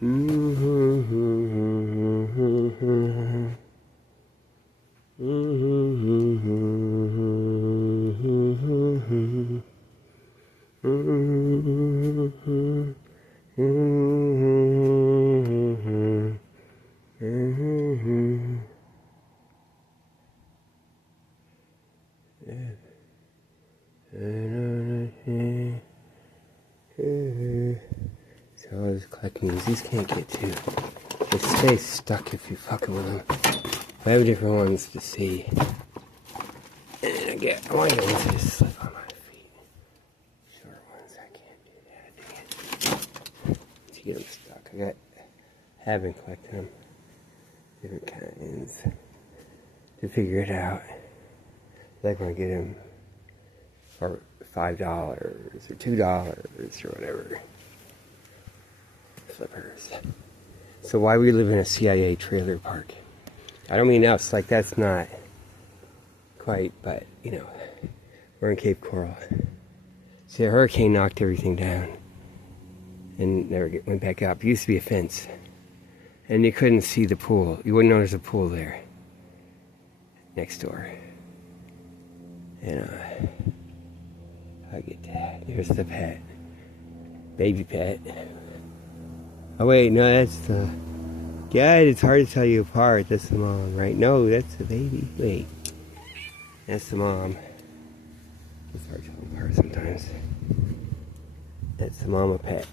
So I was collecting these. These can't get to. They stay stuck if you fucking with them. I have different ones to see. And I want to get ones that just slip on my feet. Short ones, I can't do that. Dang it. To get them stuck. Have been collecting them. Different kinds. To figure it out. Like when I get them for $5 or $2 or whatever. Flippers. So why we live in a CIA trailer park? I don't mean us, like that's not quite, but you know, we're in Cape Coral. See, a hurricane knocked everything down and never went back up. It used to be a fence and you couldn't see the pool. You wouldn't know there's a pool there next door. And I get that. There's the pet. Baby pet. Oh wait, no, that's the... God, it's hard to tell you apart. That's the mom, right? No, that's the baby. Wait. That's the mom. It's hard to tell them apart sometimes. That's the mama pet.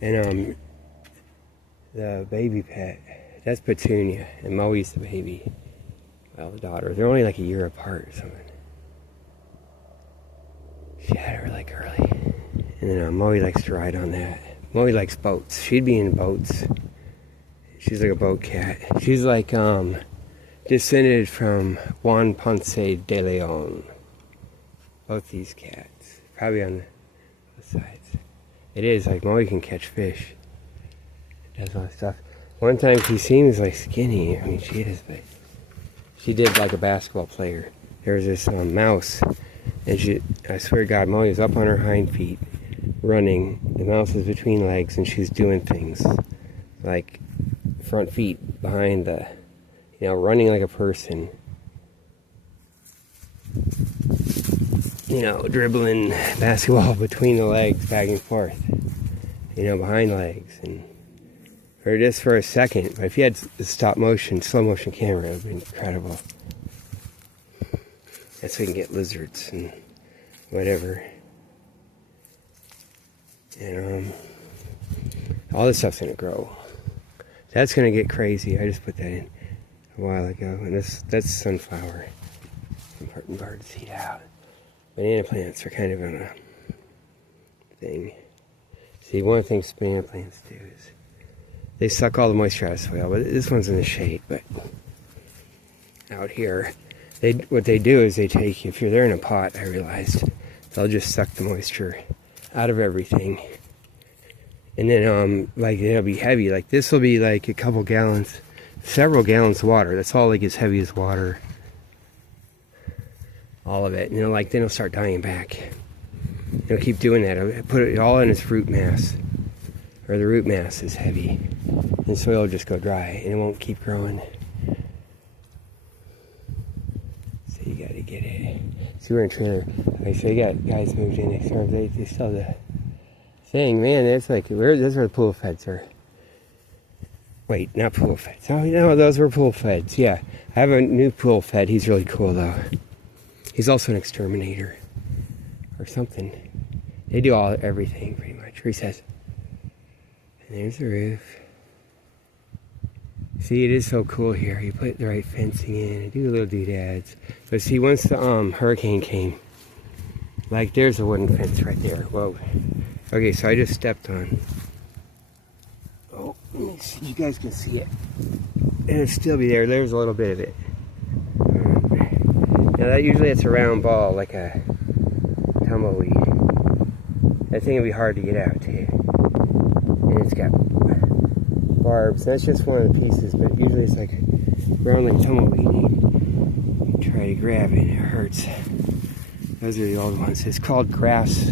And, the baby pet, that's Petunia. And Moe's the baby. Well, the daughter. They're only like a year apart or something. She had her like early. And then Moe likes to ride on that. Moe likes boats. She'd be in boats. She's like a boat cat. She's like descended from Juan Ponce de Leon. Both these cats. Probably on the sides. It is like Moe can catch fish. Does all that stuff. One time she seems like skinny. I mean she is, but she did like a basketball player. There was this mouse. And I swear to God, Moe was up on her hind feet. Running, the mouse is between legs and she's doing things like front feet behind the, you know, running like a person, you know, dribbling basketball between the legs back and forth, you know, behind legs, and for just for a second. But if you had the slow motion camera, it would be incredible. That's so we can get lizards and whatever. And all this stuff's gonna grow. That's gonna get crazy. I just put that in a while ago, and that's sunflower. Important bird to seed out. Banana plants are kind of on a thing. See, one of the things banana plants do is they suck all the moisture out of the soil. But this one's in the shade. But out here, what they do is they take, if you're there in a pot, I realized, they'll just suck the moisture out of everything, and then like it'll be heavy. Like this will be like a couple gallons, several gallons of water. That's all like as heavy as water, all of it. And then it'll start dying back. It'll keep doing that. I'll put it all in its root mass, or the root mass is heavy, and the soil will just go dry and it won't keep growing. So you got to get it. See, we're in a trailer. Okay, so you got guys moved in next door. They still have the thing, man. It's like, that's where the pool feds are. Wait, not pool feds. Oh, no, those were pool feds. Yeah, I have a new pool fed. He's really cool, though. He's also an exterminator or something. They do everything, pretty much. He says. And there's the roof. See, it is so cool here. You put the right fencing in and do little doodads. But see, once the hurricane came, like there's a wooden fence right there. Whoa. Okay, so I just stepped on. Oh, let me see. You guys can see it. And it'll still be there. There's a little bit of it. Now that usually it's a round ball, like a tumbleweed. That thing will be hard to get out too. And it's got barbs. That's just one of the pieces, but usually it's like round like tumbleweed. You try to grab it, it hurts. Those are the old ones. It's called grass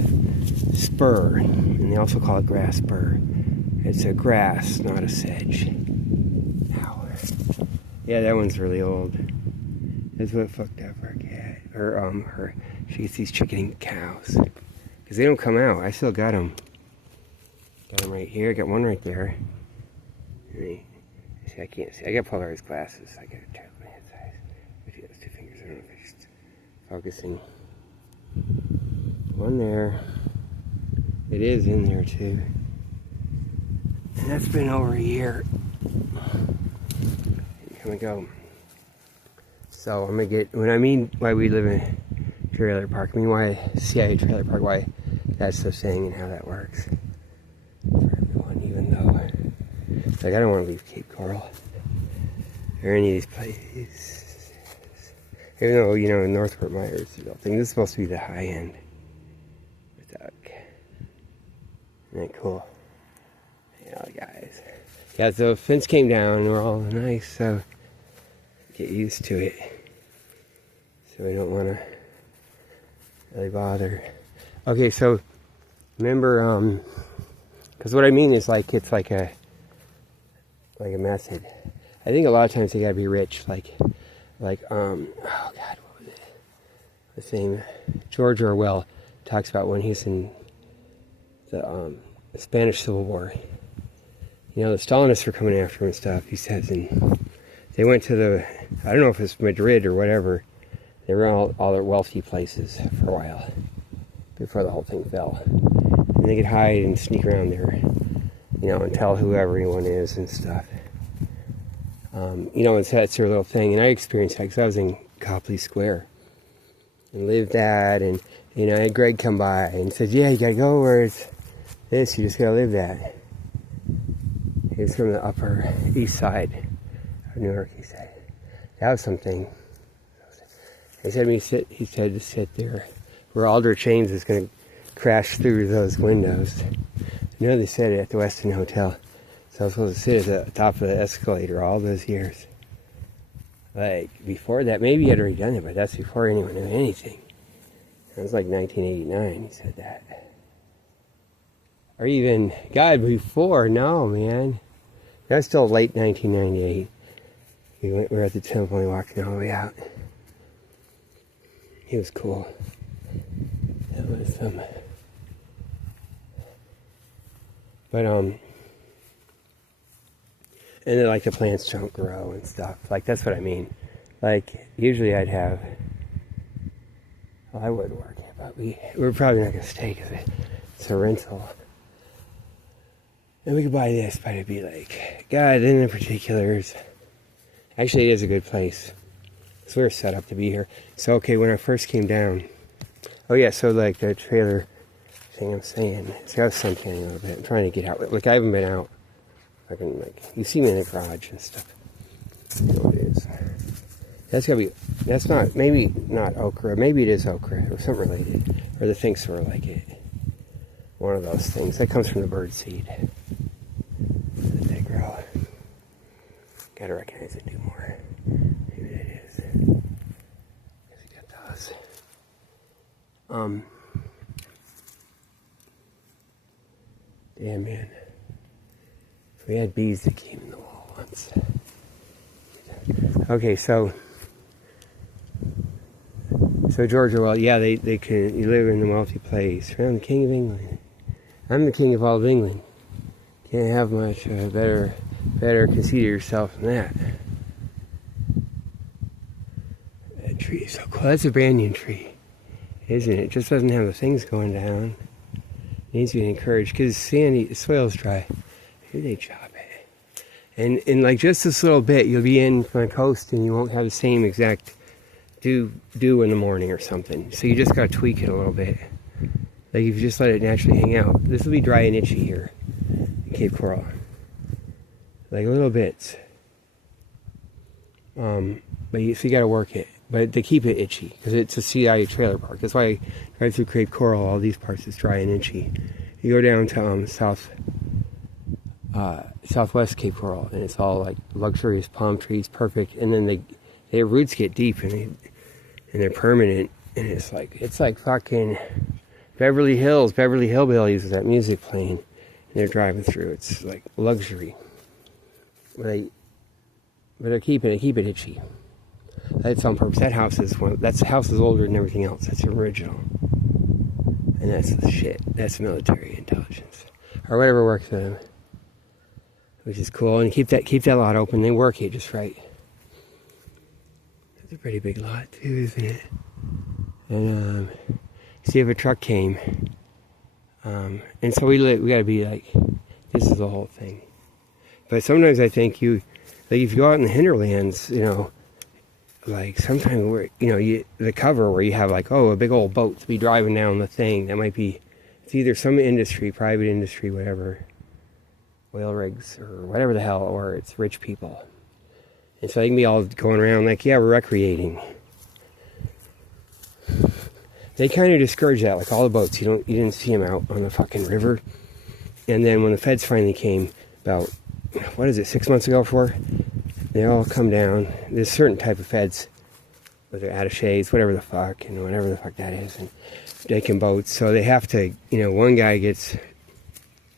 spur, and they also call it grass spur. It's a grass, not a sedge. Ow. Yeah, that one's really old. That's what fucked up our cat. Her. She gets these chicken cows. Because they don't come out. I still got them. Got them right here. I got one right there. See, I can't see. I got polarized glasses. I got a terrible hand size. With those two fingers, I don't know if it's just focusing. One there. It is in there too. And that's been over a year. Here we go. So I'm gonna get, when I mean why we live in a trailer park, I mean why CIA trailer park, why that's the thing and how that works for everyone, even though, like, I don't want to leave Cape Coral or any of these places. Even though, you know, in Northport Myers, the thing, this is supposed to be the high end. Isn't that cool? Yeah, guys. Yeah, so the fence came down and we're all nice, so get used to it. So we don't want to really bother. Okay, so remember, because what I mean is like, it's like a method. I think a lot of times you gotta be rich, like, oh God, what was it? The same, George Orwell talks about when he's in the Spanish Civil War. You know, the Stalinists were coming after him and stuff, he says, and they went to I don't know if it's Madrid or whatever. They were all their wealthy places for a while before the whole thing fell. And they could hide and sneak around there, you know, and tell who everyone is and stuff. You know, it's that's their little thing. And I experienced that because I was in Copley Square and lived that. And, you know, I had Greg come by and said, yeah, you got to go where it's this, you just got to live that. He was from the Upper East Side of New York, he said. That was something. He said to sit there where Aldrich James is going to crash through those windows. You know, they said it at the Westin Hotel. So I was supposed to sit at the top of the escalator all those years. Like, before that, maybe he had already done it, but that's before anyone knew anything. It was like 1989, he said that. Or even, God, before, no, man. That was still late 1998. We were at the temple and walking all the way out. He was cool. That was but and then like the plants don't grow and stuff. Like that's what I mean. Like usually I'd have. Well, I would work it, but we're probably not gonna stay because it's a rental. And we could buy this, but it'd be like, God, in the particulars. Actually, it is a good place. So we're set up to be here. So, okay, when I first came down, oh yeah, so like the trailer thing I'm saying, see, I was suntanning a little bit. I'm trying to get out. Like, I haven't been out. I can, like, you see me in the garage and stuff. You know what it is. That's gotta be, that's not, maybe not okra. Maybe it is okra or something related. Or the things sort of like it. One of those things. That comes from the bird seed that they grow. Gotta recognize it, do more. Maybe it is. Because you got those. Damn, man. We had bees that came in the wall once. Okay, so George Orwell, yeah, they can, you live in a wealthy place. I'm the king of England. I'm the king of all of England. Can't have much better conceit of yourself than that. That tree is so cool. That's a banyan tree, isn't it? It just doesn't have the things going down. It needs to be encouraged because the soil's dry. Here they chop it. And in like just this little bit, you'll be in from the coast and you won't have the same exact dew in the morning or something. So you just gotta tweak it a little bit. Like if you just let it naturally hang out. This will be dry and itchy here in Cape Coral. Like little bits. But so you gotta work it. But to keep it itchy, because it's a CIA trailer park. That's why I drive through Cape Coral, all these parts is dry and itchy. You go down to southwest Cape Coral, and it's all like luxurious palm trees, perfect. And then their roots get deep and they're permanent, and it's like fucking Beverly Hills, Beverly Hillbillies is that music playing. And they're driving through. It's like luxury. But they keep it itchy. That's on purpose. That house is older than everything else. That's original. And that's the shit. That's military intelligence. Or whatever works for them. Which is cool. And keep that lot open. They work it just right. That's a pretty big lot too, isn't it? And see if a truck came. And so we gotta be like, this is the whole thing. But sometimes I think if you go out in the hinterlands, like sometimes where, the cover where you have like, a big old boat to be driving down the thing, that might be, it's either some industry, private industry, whatever, oil rigs or whatever the hell, or it's rich people. And so they can be all going around like, yeah, we're recreating. They kind of discourage that, like all the boats, you didn't see them out on the fucking river. And then when the feds finally came about, 6 months ago, they all come down. There's a certain type of feds, whether attachés, whatever the fuck that is, and taking boats. So they have to, one guy gets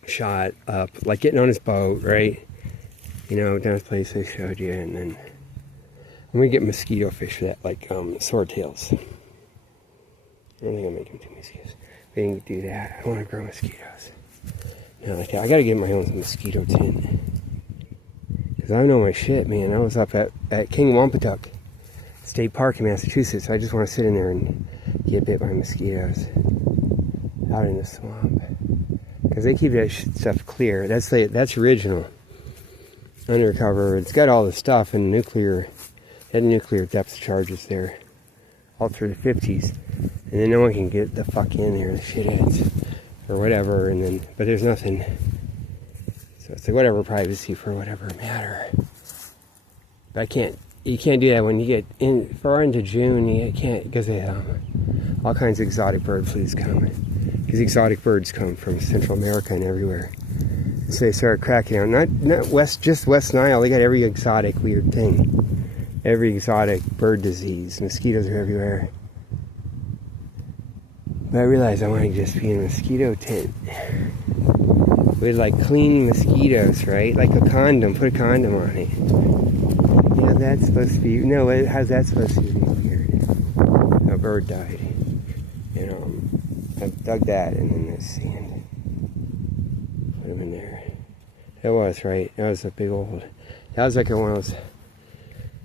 shot up, like getting on his boat, right? Down this place I showed you, and we get mosquito fish for that, like swordtails. I don't think I'm making too mosquitoes. We didn't do that. I want to grow mosquitoes. No, like that. I gotta get my own mosquito tin. Because I know my shit, man. I was up at King Wampatuck State Park in Massachusetts. I just want to sit in there and get bit by mosquitoes out in the swamp. Because they keep that stuff clear. That's original. Undercover. It's got all the stuff and nuclear depth charges there. All through the 50s. And then no one can get the fuck in there, the shitheads. Or whatever, but there's nothing. So it's like whatever privacy for whatever matter. But you can't do that when you get far into June, you can't, because all kinds of exotic bird flu's come. These exotic birds come from Central America and everywhere. So they start cracking out. Not just West Nile, they got every exotic weird thing. Every exotic bird disease. Mosquitoes are everywhere. But I realized I want to just be in a mosquito tent. With like clean mosquitoes, right? Like a condom. Put a condom on it. That's supposed to be... No, how's that supposed to be weird? A bird died. I dug that and then there's sand. Put them in there. That was, right? That was a big old... That was like one of those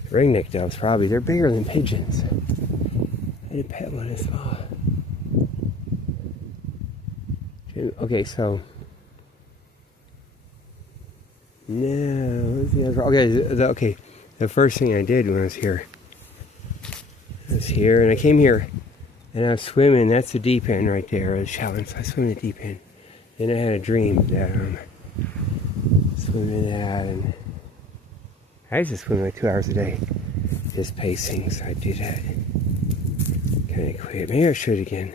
ringneck doves, probably. They're bigger than pigeons. I had a pet one as well. Okay, so... No, the first thing I did when I was here, and I came here, and I was swimming. That's the deep end right there, the shallow. So I swim in the deep end. Then I had a dream that swimming in that, and I used to swim like 2 hours a day, just pacing. So I do that. Kind of quit. Maybe I should again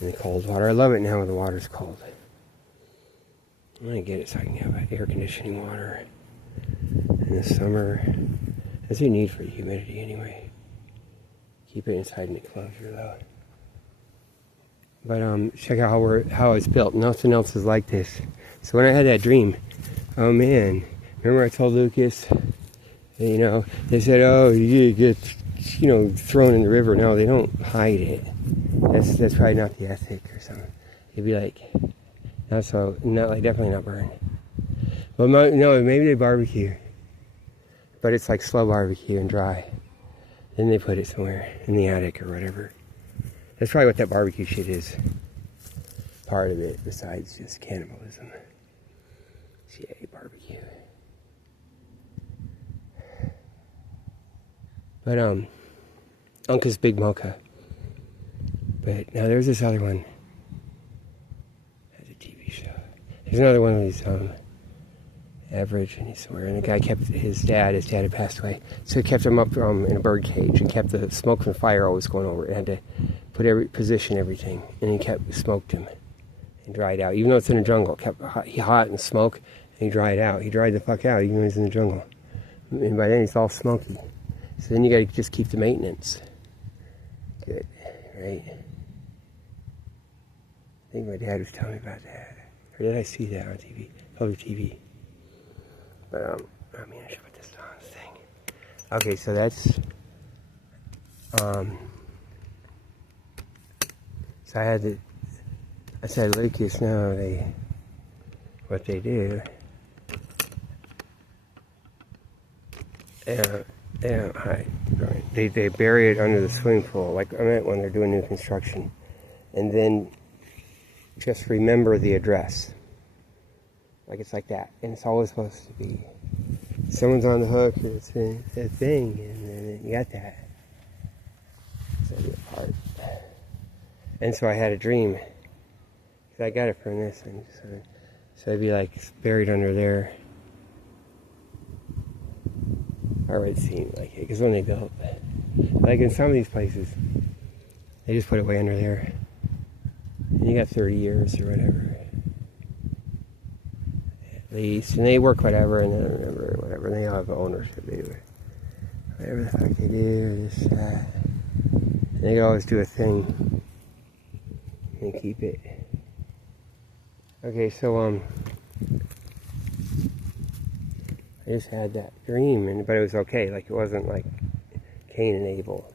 in the cold water. I love it now when the water's cold. I'm gonna get it so I can have air conditioning water in the summer. That's what you need for humidity anyway. Keep it inside an enclosure though. But check out how it's built. Nothing else is like this. So when I had that dream, oh man, remember I told Lucas, they said, oh, you get, thrown in the river. No, they don't hide it. That's probably not the ethic or something. You'd be like, definitely not burn. But maybe they barbecue. But it's like slow barbecue and dry. Then they put it somewhere in the attic or whatever. That's probably what that barbecue shit is. Part of it, besides just cannibalism. CIA barbecue. But Uncle's Big Mocha. But now there's this other one. There's another one of these, average, and he's somewhere, and the guy kept his dad had passed away, so he kept him up in a bird cage, and kept the smoke from the fire always going over it, and had to position everything, and he smoked him, and dried out, even though it's in the jungle, kept hot and smoke, and he dried out, he dried the fuck out, even though he's in the jungle, and by then it's all smoky, so then you gotta just keep the maintenance, good, right? I think my dad was telling me about that. Or did I see that on TV? Public TV. But, I mean, I should put this on this thing. Okay, so that's, so I said Lucas, now what they do, they bury it under the swimming pool, like I meant when they're doing new construction, and then just remember the address. Like it's like that, and it's always supposed to be someone's on the hook, or it's a thing, and then you got that. So the part. And so I had a dream, because I got it from this, and so it'd be like buried under there. Or it seemed like it, because when they built, like in some of these places, they just put it way under there, and you got 30 years or whatever, at least, and they work whatever, and then remember whatever, and they all have ownership, they do whatever the fuck they do, this, that, and they can always do a thing, and keep it. Okay, so, I just had that dream, but it was okay. Like, it wasn't like Cain and Abel.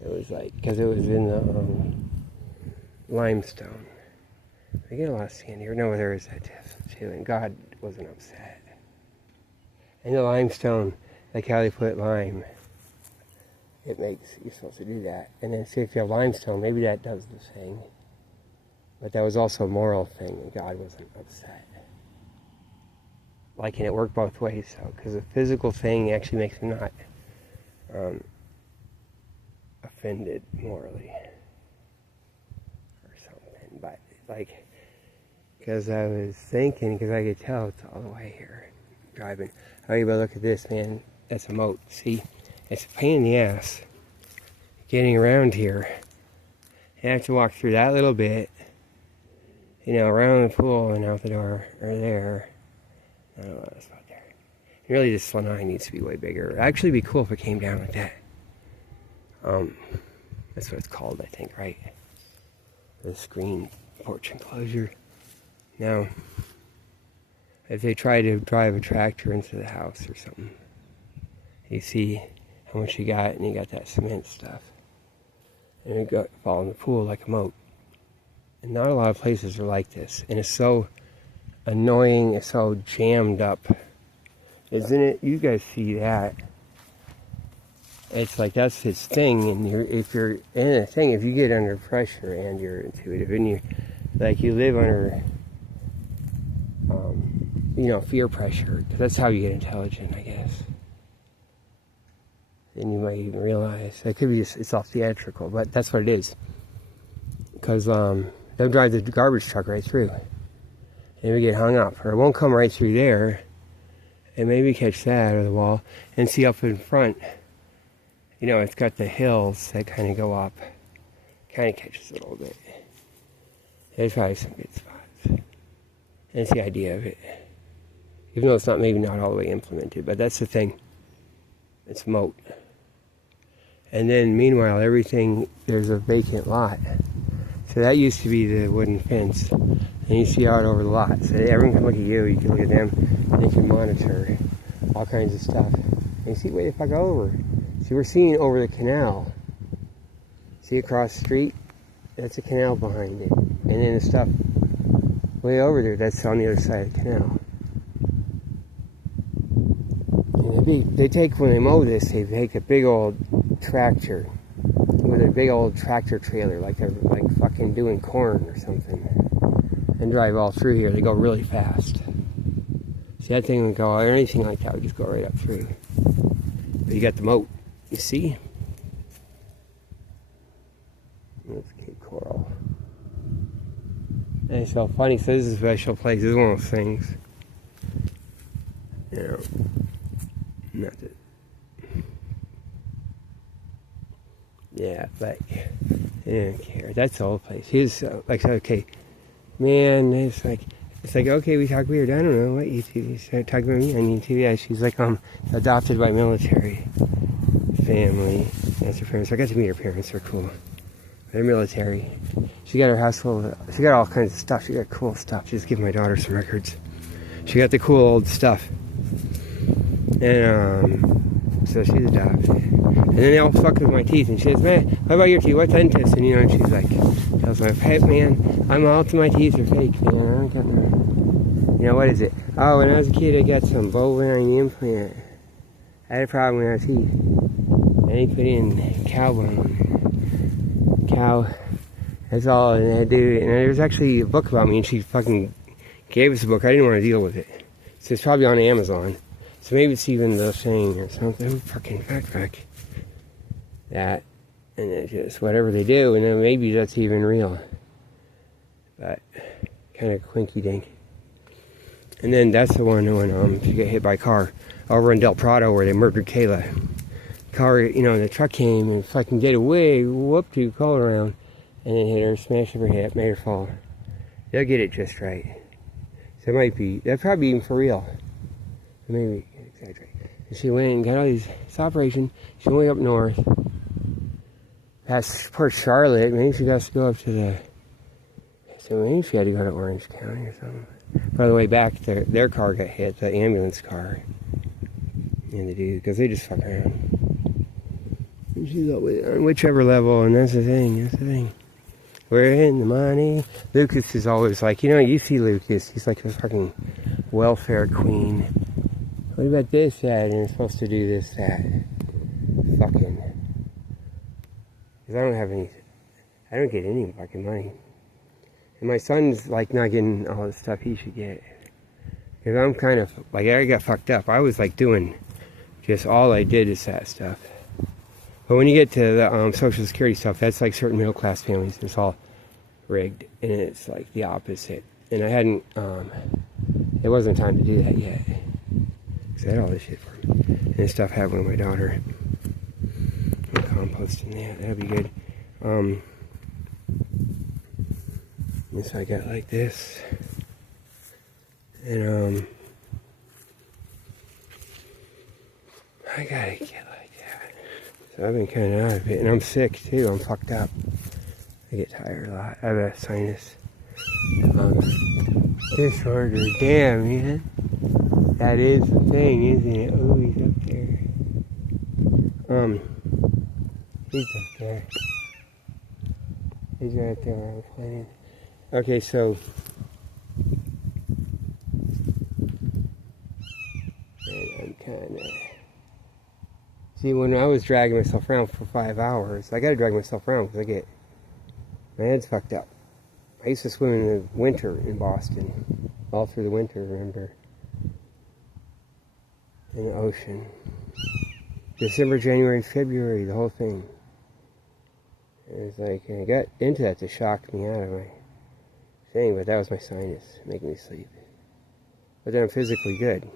It was like, because it was in the limestone. I get a lot of sand here. No, there is that too, and God wasn't upset. And the limestone, like how they put lime, it makes, you're supposed to do that. And then see if you have limestone, maybe that does the thing. But that was also a moral thing, and God wasn't upset. Like, and it worked both ways, so, because the physical thing actually makes him not offended morally or something. But, like, because I was thinking, because I could tell it's all the way here, driving. Oh, yeah, but look at this, man. That's a moat. See, it's a pain in the ass getting around here. You have to walk through that little bit, you know, around the pool and out the door, or there. I don't know what spot there. Really, this lanai needs to be way bigger. It'd actually be cool if it came down like that. That's what it's called, I think, right? The screen porch enclosure. Now, if they try to drive a tractor into the house or something, you see how much you got, and you got that cement stuff. And it fall in the pool like a moat. And not a lot of places are like this. And it's so annoying, it's so jammed up, isn't it? You guys see that? It's like that's his thing, and if you're in a thing, if you get under pressure and you're intuitive, and you live under, fear pressure, because that's how you get intelligent, I guess. And you might even realize it could be it's all theatrical, but that's what it is. Because they'll drive the garbage truck right through. And we get hung up, or it won't come right through there, and maybe catch that or the wall, and see up in front, it's got the hills that kind of go up, kind of catches it a little bit. There's probably some good spots, and it's the idea of it, even though it's maybe not all the way implemented, but that's the thing, it's moat. And then meanwhile, there's a vacant lot, so that used to be the wooden fence. And you see out over the lot. So everyone can look at you can look at them, and they can monitor all kinds of stuff. And you see, wait, if I go over. See, we're seeing over the canal. See across the street? That's a canal behind it. And then the stuff way over there, that's on the other side of the canal. And they take, when they mow this, they take a big old tractor with a big old tractor trailer, like they're like fucking doing corn or something. And drive all through here. They go really fast. See, that thing would go, or anything like that would just go right up through. But you got the moat, you see? That's Cape Coral. And it's so funny, so this is a special place. This is one of those things. Not that. Yeah, but I didn't care. That's the whole place. He's like, okay. Man, it's like, okay, we talk weird. I don't know what YouTube. You start talking about me on YouTube. Yeah, she's like, adopted by military family. That's her parents. I got to meet her parents. They're cool. They're military. She got her house full of, she got all kinds of stuff. She got cool stuff. She just gave my daughter some records. She got the cool old stuff. And so she's adopted. And then they all fuck with my teeth. And she says, man, what about your teeth? What's dentist? And and she's like, tells my hey man, I'm all to my teeth are fake, man. I don't got no. What is it? Oh, when I was a kid, I got some bovine implant. I had a problem with my teeth. And they put in cow bone. Cow. That's all. And I do. And there was actually a book about me, and she fucking gave us a book. I didn't want to deal with it. So it's probably on Amazon. So maybe it's even the thing or something. Fucking backpack. That. And it's just whatever they do. And then maybe that's even real. But kind of quinky dink. And then that's the one when she got hit by a car over in Del Prado where they murdered Kayla. Car, the truck came and fucking did a whoop-de call around, and then hit her, smashed up her hip, made her fall. They'll get it just right. So it might be, that's probably even for real. Maybe exaggerate. And she went and got all these, this operation. She went way up north, past Port Charlotte. Maybe she got to go up to so maybe she had to go to Orange County or something. By the way, back, their car got hit, the ambulance car. And the dude, because they just fuck around. And she's on whichever level, and that's the thing. We're in the money. Lucas is always like, you see Lucas, he's like a fucking welfare queen. What about this, that, and you're supposed to do this, that. Fucking. Because I don't get any fucking money. And my son's like not getting all the stuff he should get. Because I'm kind of, like, I got fucked up. I was like doing, just all I did is that stuff. But when you get to the Social Security stuff, that's like certain middle class families. It's all rigged. And it's like the opposite. And I hadn't, it wasn't time to do that yet. Because I had all this shit for me. And this stuff happened with my daughter. I'm composting that. That'd be good. And so I got like this. And I gotta get like that. So I've been kind of out of it. And I'm sick too. I'm fucked up. I get tired a lot. I have a sinus disorder. Damn, man. That is the thing, isn't it? Oh, he's up there. He's up there. He's right there where I'm playing. Okay, so I'm kind of, see, when I was dragging myself around for 5 hours, I got to drag myself around because my head's fucked up. I used to swim in the winter in Boston, all through the winter, remember, in the ocean. December, January, February, the whole thing. It was like, I got into that to shock me out of my thing, but that was my sinus making me sleep. But then I'm physically good.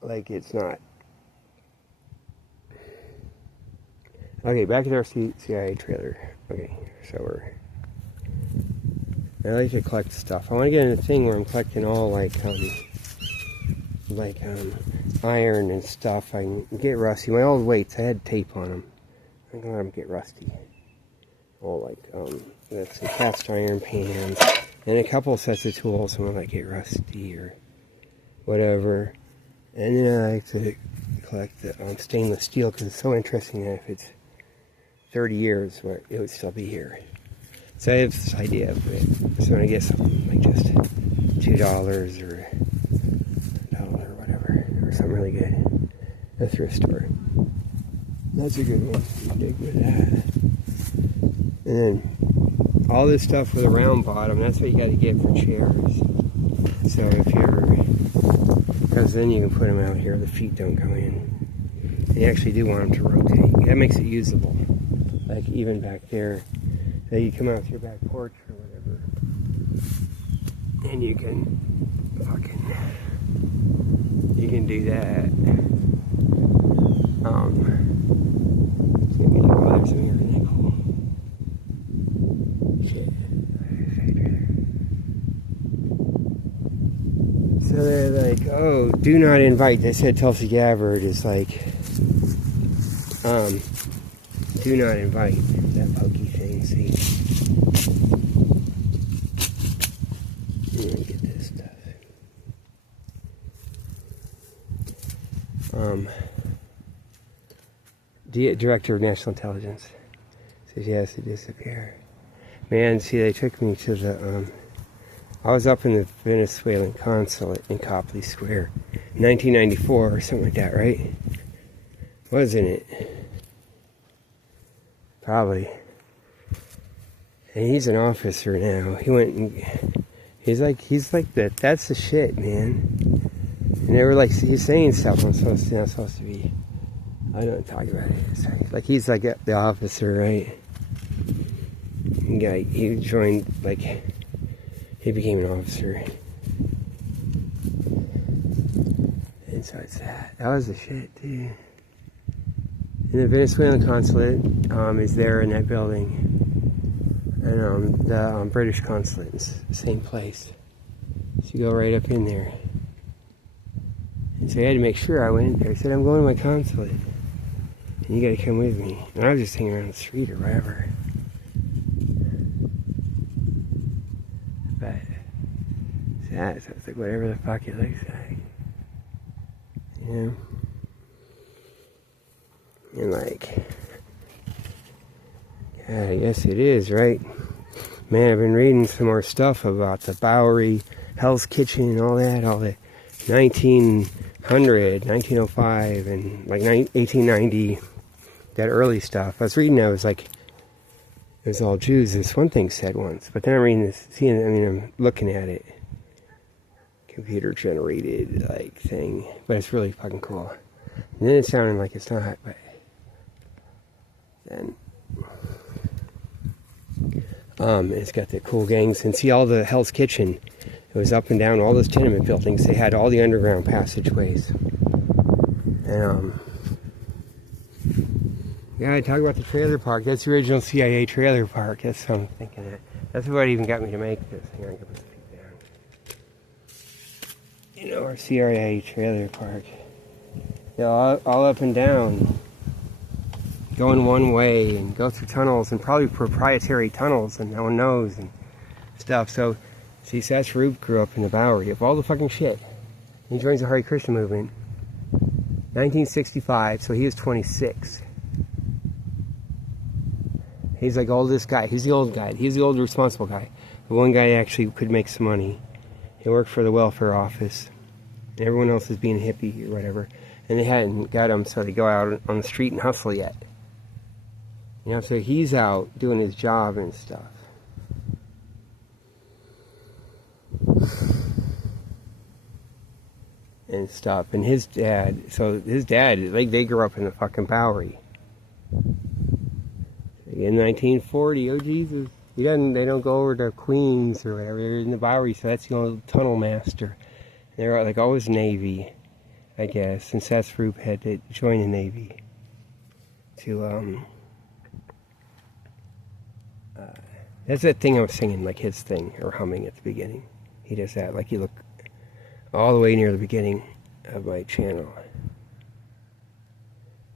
Like, it's not. Okay, back at our CIA trailer. Okay, so I like to collect stuff. I want to get in a thing where I'm collecting all like iron and stuff. I can get rusty. My old weights, I had tape on them. I'm gonna let them get rusty. All like that's some cast iron pans and a couple sets of tools when I get rusty or whatever. And then I like to collect the stainless steel because it's so interesting that if it's 30 years, where it would still be here. So I have this idea of it. So when I get something like just $2 or $1 or whatever, or something really good, a thrift store. That's a good one. You dig with that. And then all this stuff with a round bottom, that's what you got to get for chairs. So if you're, because then you can put them out here, the feet don't go in. And you actually do want them to rotate. That makes it usable. Like even back there, that you come out to your back porch or whatever, and you can do that. So they're like, oh, do not invite. They said Tulsi Gabbard is like, Do not invite that pokey thing, see? Let me get this stuff. Director of National Intelligence says he has to disappear. Man, see, they took me to the, I was up in the Venezuelan consulate in Copley Square in 1994 or something like that, right? Wasn't it? Probably. And he's an officer now. He went and, he's like that's the shit, man. And they were like, he's saying stuff I'm not supposed to be. I don't talk about it. Sorry. Like he's like the officer, right? Yeah, he joined, like, he became an officer. And so it's that. That was the shit, too. And the Venezuelan consulate is there in that building. And the British consulate is the same place. So you go right up in there. And so I had to make sure I went in there. I said, I'm going to my consulate. And you gotta come with me. And I was just hanging around the street or wherever. But it's that, so it's like whatever the fuck it looks like. You know? And like, yeah, I guess it is, right? Man, I've been reading some more stuff about the Bowery, Hell's Kitchen and all the 1900, 1905, and like 1890, that early stuff. I was reading that, it was like, it was all Jews, this one thing said once. But then I'm reading this, I'm looking at it. Computer generated, like, thing. But it's really fucking cool. And then it sounded like it's not, but then it's got the cool gangs. And see all the Hell's Kitchen. It was up and down all those tenement buildings. They had all the underground passageways. And yeah, I talk about the trailer park. That's the original CIA trailer park. That's what I'm thinking of. That's what even got me to make this. Hang on, I can put the feet down. You know, our CIA trailer park. You know, all up and down. Going one way and go through tunnels and probably proprietary tunnels and no one knows and stuff. So, see, Seth Rube grew up in the Bowery of all the fucking shit. He joins the Hare Krishna movement. 1965, so he was 26. He's like oldest guy. He's the old guy. He's the old responsible guy. The one guy actually could make some money. He worked for the welfare office. And everyone else is being hippie or whatever. And they hadn't got him, so they go out on the street and hustle yet. You know, so he's out doing his job and stuff. And stuff. And his dad, like, they grew up in the fucking Bowery. In 1940, oh Jesus. They don't go over to Queens or whatever. They're in the Bowery, so that's the old tunnel master. They're like always Navy, I guess. And Seth Rube had to join the Navy to, that's that thing I was singing, like his thing, or humming at the beginning. He does that, like you look all the way near the beginning of my channel.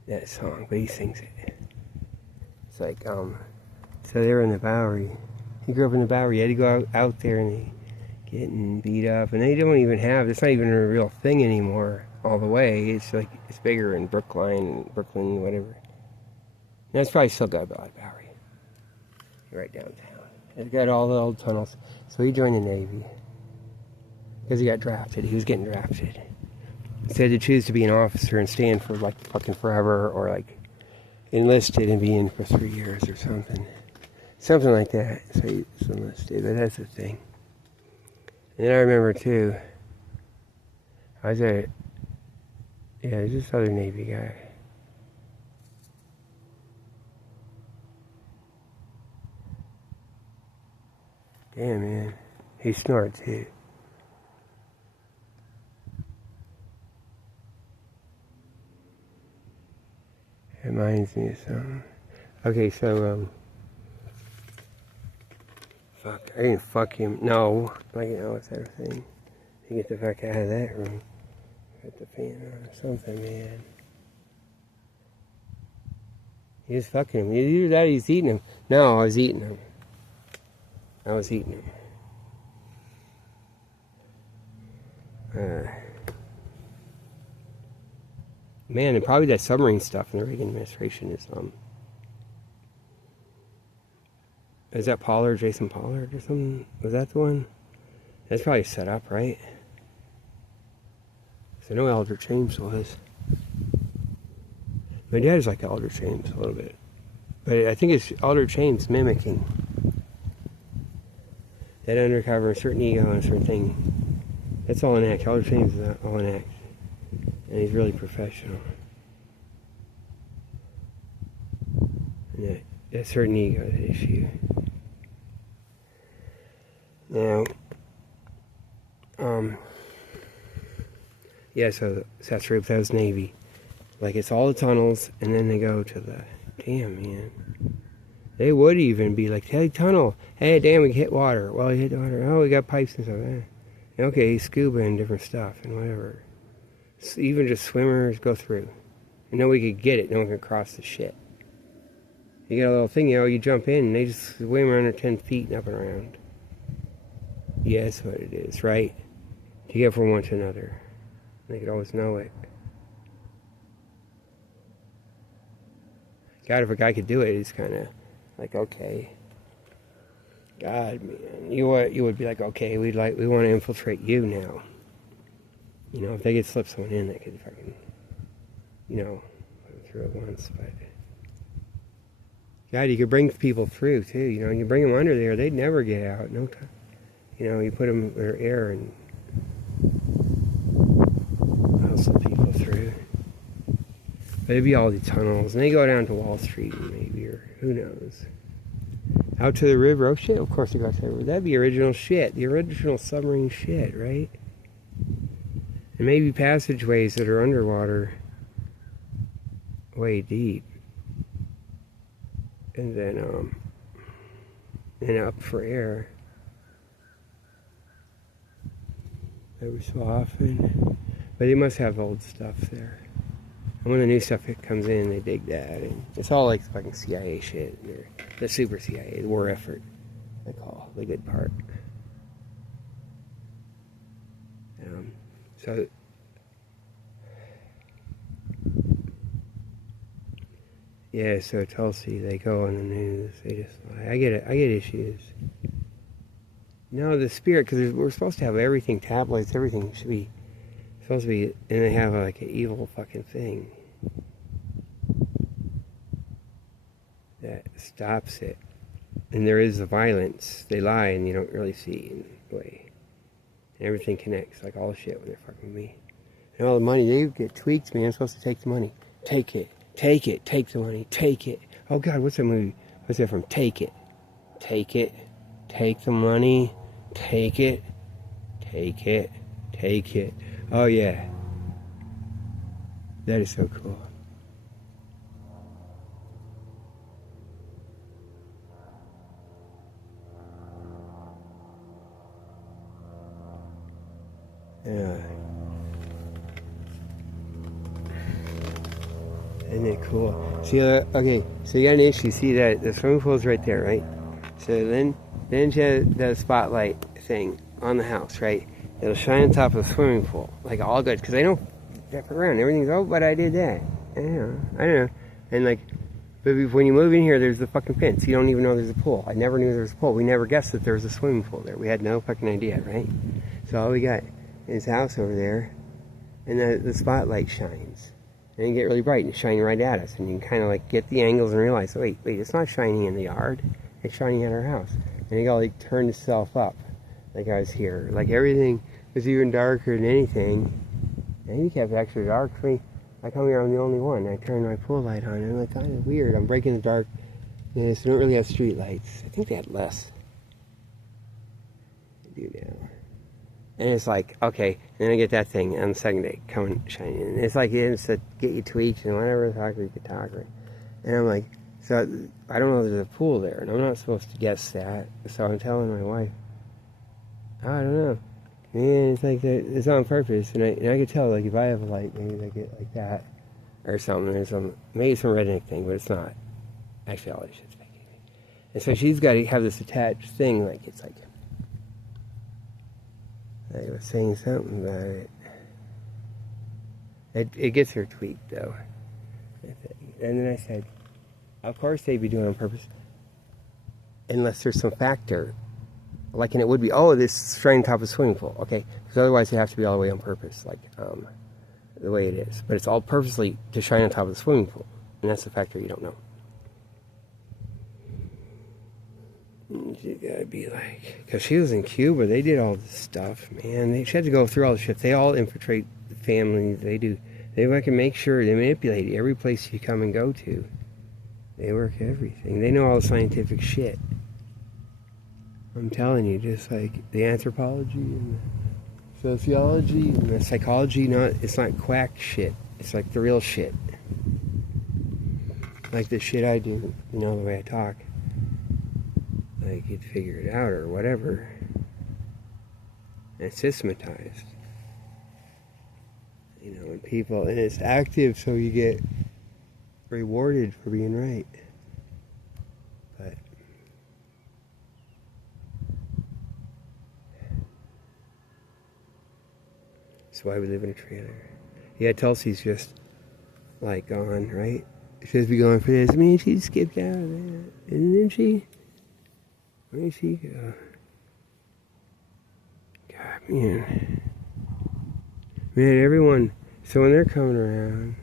That song, but he sings it. It's like, so they were in the Bowery. He grew up in the Bowery. He had to go out there and they getting beat up. And they don't even have, it's not even a real thing anymore all the way. It's like, it's bigger in Brooklyn, whatever. And it's probably still got a Bowery. Right downtown. It's got all the old tunnels. So he joined the Navy. Because he got drafted. He was getting drafted. So he had to choose to be an officer and stay in for like fucking forever, or like enlisted and be in for 3 years or something. Something like that. So he was enlisted. But that's the thing. And then I remember too, there's this other Navy guy. Damn, man. He snorts too. Reminds me of something. Okay, so, fuck, I didn't fuck him. No. Like, you know, what's that thing? You get the fuck out of that room. Put the fan on or something, man. He was fucking him. Either that or he's eating him. No, I was eating him. I was eating him. Man, and probably that submarine stuff in the Reagan administration is that Pollard, Jason Pollard or something? Was that the one? That's probably set up, right? So I know Eldridge James was. My dad is like Eldridge James a little bit. But I think it's Eldridge James mimicking that undercover, a certain ego and a certain thing. That's all an act. Eldridge James is all an act. And he's really professional. And that certain ego, that issue. Now, yeah, so that's right, that was Navy. Like, it's all the tunnels, and then they go to the, damn, man. They would even be like, hey, tunnel, hey, damn, we hit water. Well, we hit water. Oh, we got pipes and stuff. Okay, scuba and different stuff and whatever. So even just swimmers go through. And nobody could get it. No one could cross the shit. You got a little thing, you jump in, and they just swim under 10 feet and up and around. Yeah, that's what it is, right? To get from one to another. They could always know it. God, if a guy could do it, it's kind of like, okay. God, man, you would be like, okay, we want to infiltrate you now. If they could slip someone in, they could fucking, put them through at once. But God, you could bring people through too. You bring them under there, they'd never get out. No time. You put them in air and slip people through. But it'd be all the tunnels, and they go down to Wall Street maybe, or who knows. Out to the river. Oh shit, of course they go to the river. That'd be original shit. The original submarine shit, right? And maybe passageways that are underwater way deep. And then up for air. Every so often. But they must have old stuff there. And when the new stuff comes in, they dig that. And it's all like fucking CIA shit. The super CIA, the war effort, they call the good part. So yeah, so Tulsi, they go on the news. They just lie. I get it. I get issues. No, the spirit, because we're supposed to have everything, tablets, everything should be supposed to be, and they have like an evil fucking thing that stops it. And there is the violence. They lie and you don't really see in a way. And everything connects, like all shit when they're fucking with me. And all the money, they get tweaked, man. I'm supposed to take the money. Take it. Take it. Take the money. Take it. Oh God, what's that movie? What's that from? Take it. Take it. Take the money. Take it. Take it. Take it. Oh yeah. That is so cool. Yeah. Isn't it cool? See, okay, so you got an issue. See that the swimming pool's right there, right? So then you have the spotlight thing on the house, right? It'll shine on top of the swimming pool, like all good, because I don't step around. Everything's, oh, but I did that. I don't know. And like, but when you move in here, there's the fucking fence. You don't even know there's a pool. I never knew there was a pool. We never guessed that there was a swimming pool there. We had no fucking idea, right? So all we got is his house over there, and the spotlight shines. And it get really bright and it's shining right at us. And you can kind of like get the angles and realize, wait, it's not shining in the yard. It's shining at our house. And it got like turned itself up. Like I was here. Like everything was even darker than anything. And he kept extra dark for me. I come here, I'm the only one. I turn my pool light on and I'm like, kind of weird. I'm breaking the darkness. They don't really have street lights. I think they had less. They do now. And it's like, okay, and then I get that thing on the second day, coming, shining. And it's like, it's to get you tweaked and whatever, talk, you could talk, right? And I'm like, so I don't know if there's a pool there, and I'm not supposed to guess that. So I'm telling my wife, I don't know. Man, it's like, it's on purpose. And I could tell, like, if I have a light, maybe they get like that or something. There's maybe some redneck thing, but it's not. Actually, all this shit's fake anyway. And so she's got to have this attached thing, like it's like I was saying something about it. It gets her tweaked though. And then I said, of course they'd be doing it on purpose, unless there's some factor. Like, and it would be, oh, this shrine top of a swimming pool, okay? Because otherwise it have to be all the way on purpose, like the way it is. But it's all purposely to shine on top of the swimming pool, and that's the factor you don't know. You gotta be like, because she was in Cuba, they did all this stuff, man. She had to go through all the shit. They all infiltrate the families. They do. They can make sure they manipulate every place you come and go to. They work everything. They know all the scientific shit. I'm telling you, just like the anthropology and the sociology and the psychology, it's not quack shit. It's like the real shit. Like the shit I do, the way I talk. Like you'd figure it out or whatever. And it's systematized. And people, and it's active, so you get rewarded for being right. But that's why we live in a trailer. Yeah, Tulsi's just like gone, right? She has to be going for this. I mean, she skipped out of that, didn't she? Where did she go? God, man. Man, everyone, so when they're coming around,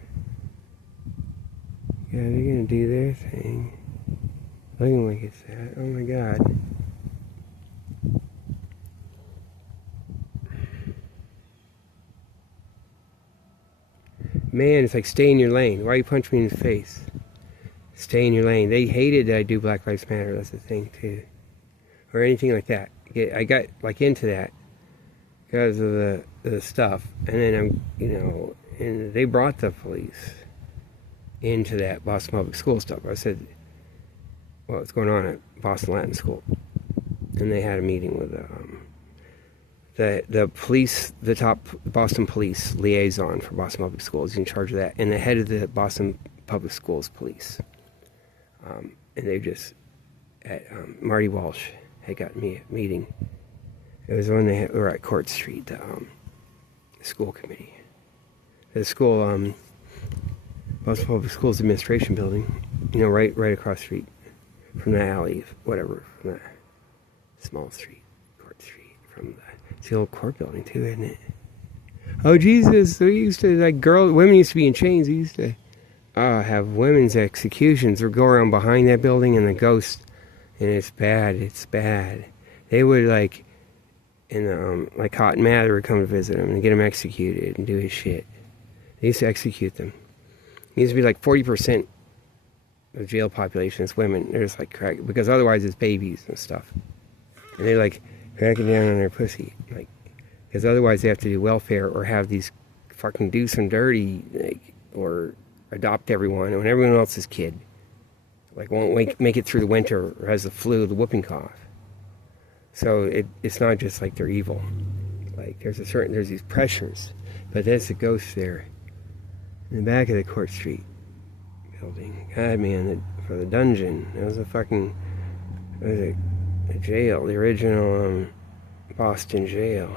yeah, they're gonna do their thing. Looking like it's that. Oh my God. Man, it's like stay in your lane. Why you punch me in the face? Stay in your lane. They hated that I do Black Lives Matter. That's the thing too, or anything like that. I got like into that because of the stuff, and then and they brought the police into that Boston Public School stuff. I said, well, what's going on at Boston Latin School? And they had a meeting with the police, the top Boston police liaison for Boston Public Schools, in charge of that, and the head of the Boston Public Schools police. And they just, Marty Walsh had got me a meeting. It was when they were at Court Street, the school committee. The school, Boston Public Schools Administration Building, right across the street from the alley, whatever, from that small street, Court Street, it's the old court building too, isn't it? Oh Jesus, we used to, women used to be in chains. We used to have women's executions or go around behind that building and the ghost, and it's bad. They would like Cotton Mather would come to visit him and get him executed and do his shit. They used to execute them. It used to be like 40% of jail population is women. They're just like crack, because otherwise it's babies and stuff. And they're like cracking down on their pussy, because otherwise they have to do welfare or have these fucking do some dirty, or adopt everyone when everyone else's kid won't make it through the winter or has the flu, the whooping cough. So it's not just like they're evil. There's these pressures, but there's a ghost there in the back of the Court Street building. God, man, for the dungeon, it was a jail, the original Boston jail.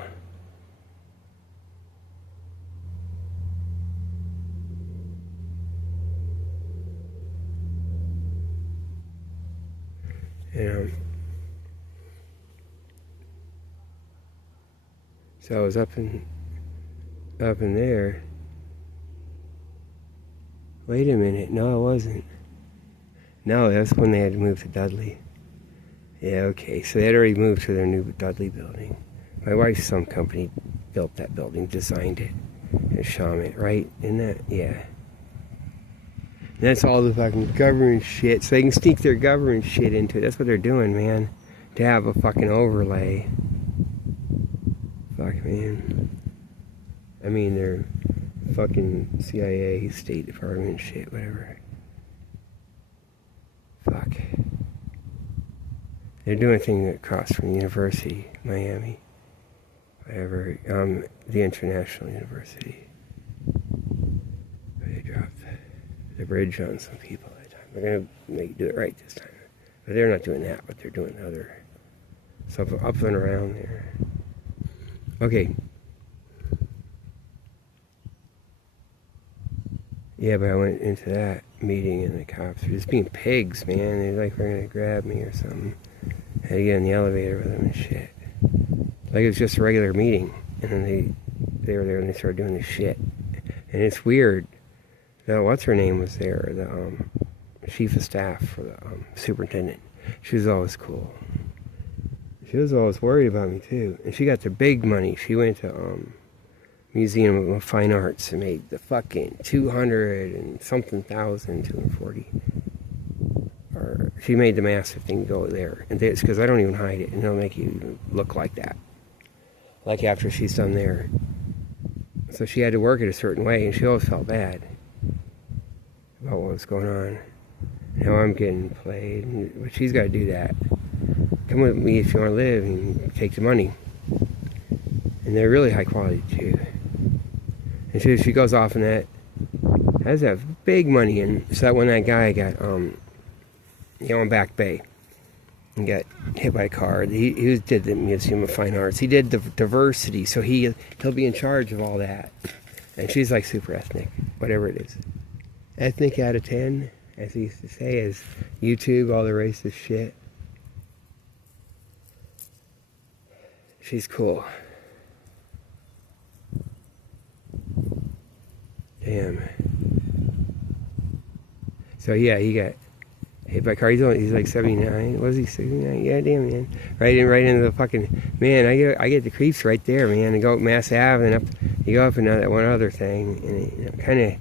So I was up in there. Wait a minute, no, I wasn't. No, that's when they had to move to Dudley. Yeah, okay, so they had already moved to their new Dudley building. My wife's some company built that building, designed it, and Shawmut, right? Isn't that? Yeah. And that's all the fucking government shit, so they can sneak their government shit into it. That's what they're doing, man. To have a fucking overlay. Fuck, man. I mean, they're fucking CIA, State Department shit, whatever. Fuck. They're doing a thing across from the University, Miami. Whatever, the International University. They dropped the bridge on some people at the time. They're gonna make you do it right this time. But they're not doing that, but they're doing other stuff up and around there. Okay. Yeah, but I went into that meeting and the cops were just being pigs, man. They like were gonna grab me or something. I had to get in the elevator with them and shit. Like it was just a regular meeting, and then they were there and they started doing this shit. And it's weird. What's her name was there? The chief of staff for the superintendent. She was always cool. She was always worried about me too, and she got the big money. She went to Museum of Fine Arts and made the fucking 200 and something thousand, 240. Or she made the massive thing go there, and it's because I don't even hide it, and they'll make you look like that. Like after she's done there. So she had to work it a certain way, and she always felt bad about what was going on. Now I'm getting played, but she's got to do that. Come with me if you want to live and take the money. And they're really high quality too. And she goes off in that, has that big money. And so that when that guy got, in Back Bay and got hit by a car, he did the Museum of Fine Arts. He did the diversity, so he'll be in charge of all that. And she's like super ethnic, whatever it is. Ethnic out of 10, as he used to say, is YouTube, all the racist shit. She's cool. Damn. So yeah, he got hit by a car. He's like 79. Was he 69? Yeah, damn, man. Right into the fucking, man, I get the creeps right there, man. And go up Mass Ave and up, you go up another one other thing, and kind of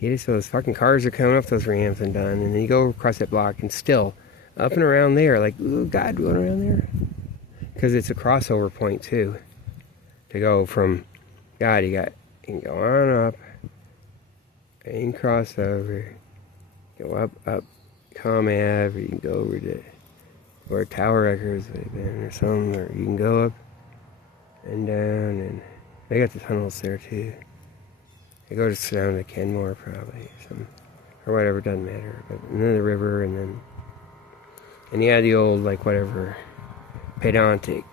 get it so those fucking cars are coming up those ramps and done, and then you go across that block and still up and around there, like, oh God, going around there. Because it's a crossover point too. To go from, God, you can go on up, and cross over, go up Com Ave, or you can go over to where Tower Records would have been or something, or you can go up and down, and they got the tunnels there too. They go just down to Kenmore probably, or something, or whatever, doesn't matter. But and then the river, and yeah, the old, like, whatever, Pedantic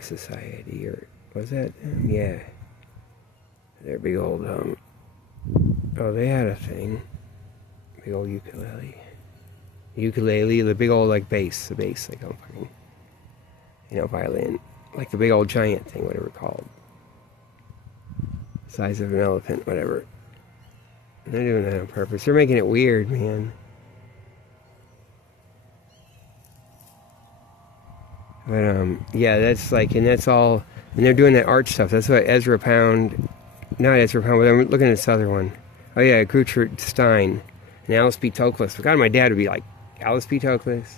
Society, or was that? Yeah. Their big old, they had a thing. Big old ukulele, the big old, like, bass, like a fucking, violin, like the big old giant thing, whatever it's called, size of an elephant, whatever. And they're doing that on purpose. They're making it weird, man. But yeah, that's like, and that's all, and they're doing that art stuff. That's what Ezra Pound, not Ezra Pound, but I'm looking at this other one. Oh yeah, Gertrude Stein. And Alice B. Toklas. God, my dad would be like, Alice B. Toklas.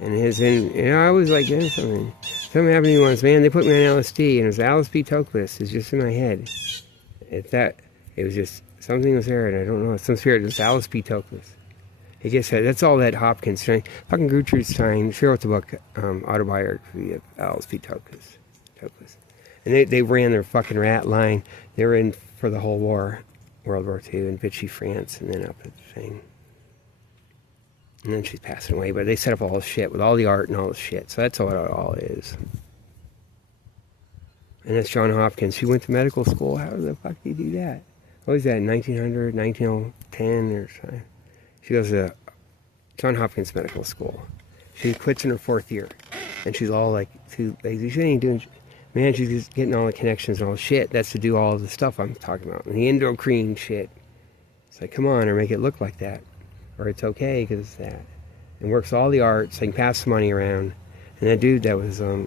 And I was like, there's something happened to me once, man. They put me on LSD, and it was Alice B. Toklas. It's just in my head. It was just, something was there, and I don't know, some spirit. It was Alice B. Toklas. It just said, that's all that Hopkins thing. Fucking Gertrude Stein. She wrote the book, Autobiography of Alice B. Toklas. And they ran their fucking rat line. They were in for the whole war. World War II in Vichy, France, and then up at the thing. And then she's passing away, but they set up all this shit with all the art and all this shit. So that's what it all is. And that's John Hopkins. She went to medical school. How the fuck did he do that? What was that, 1900, 1910 or something? She goes to John Hopkins Medical School. She quits in her 4th year. And she's all like, too lazy. She ain't doing shit. Man, she's just getting all the connections and all the shit. That's to do all the stuff I'm talking about. And the endocrine shit. It's like, come on, or make it look like that. Or it's okay, because it's that. And works all the art, so he can pass the money around. And that dude that was, got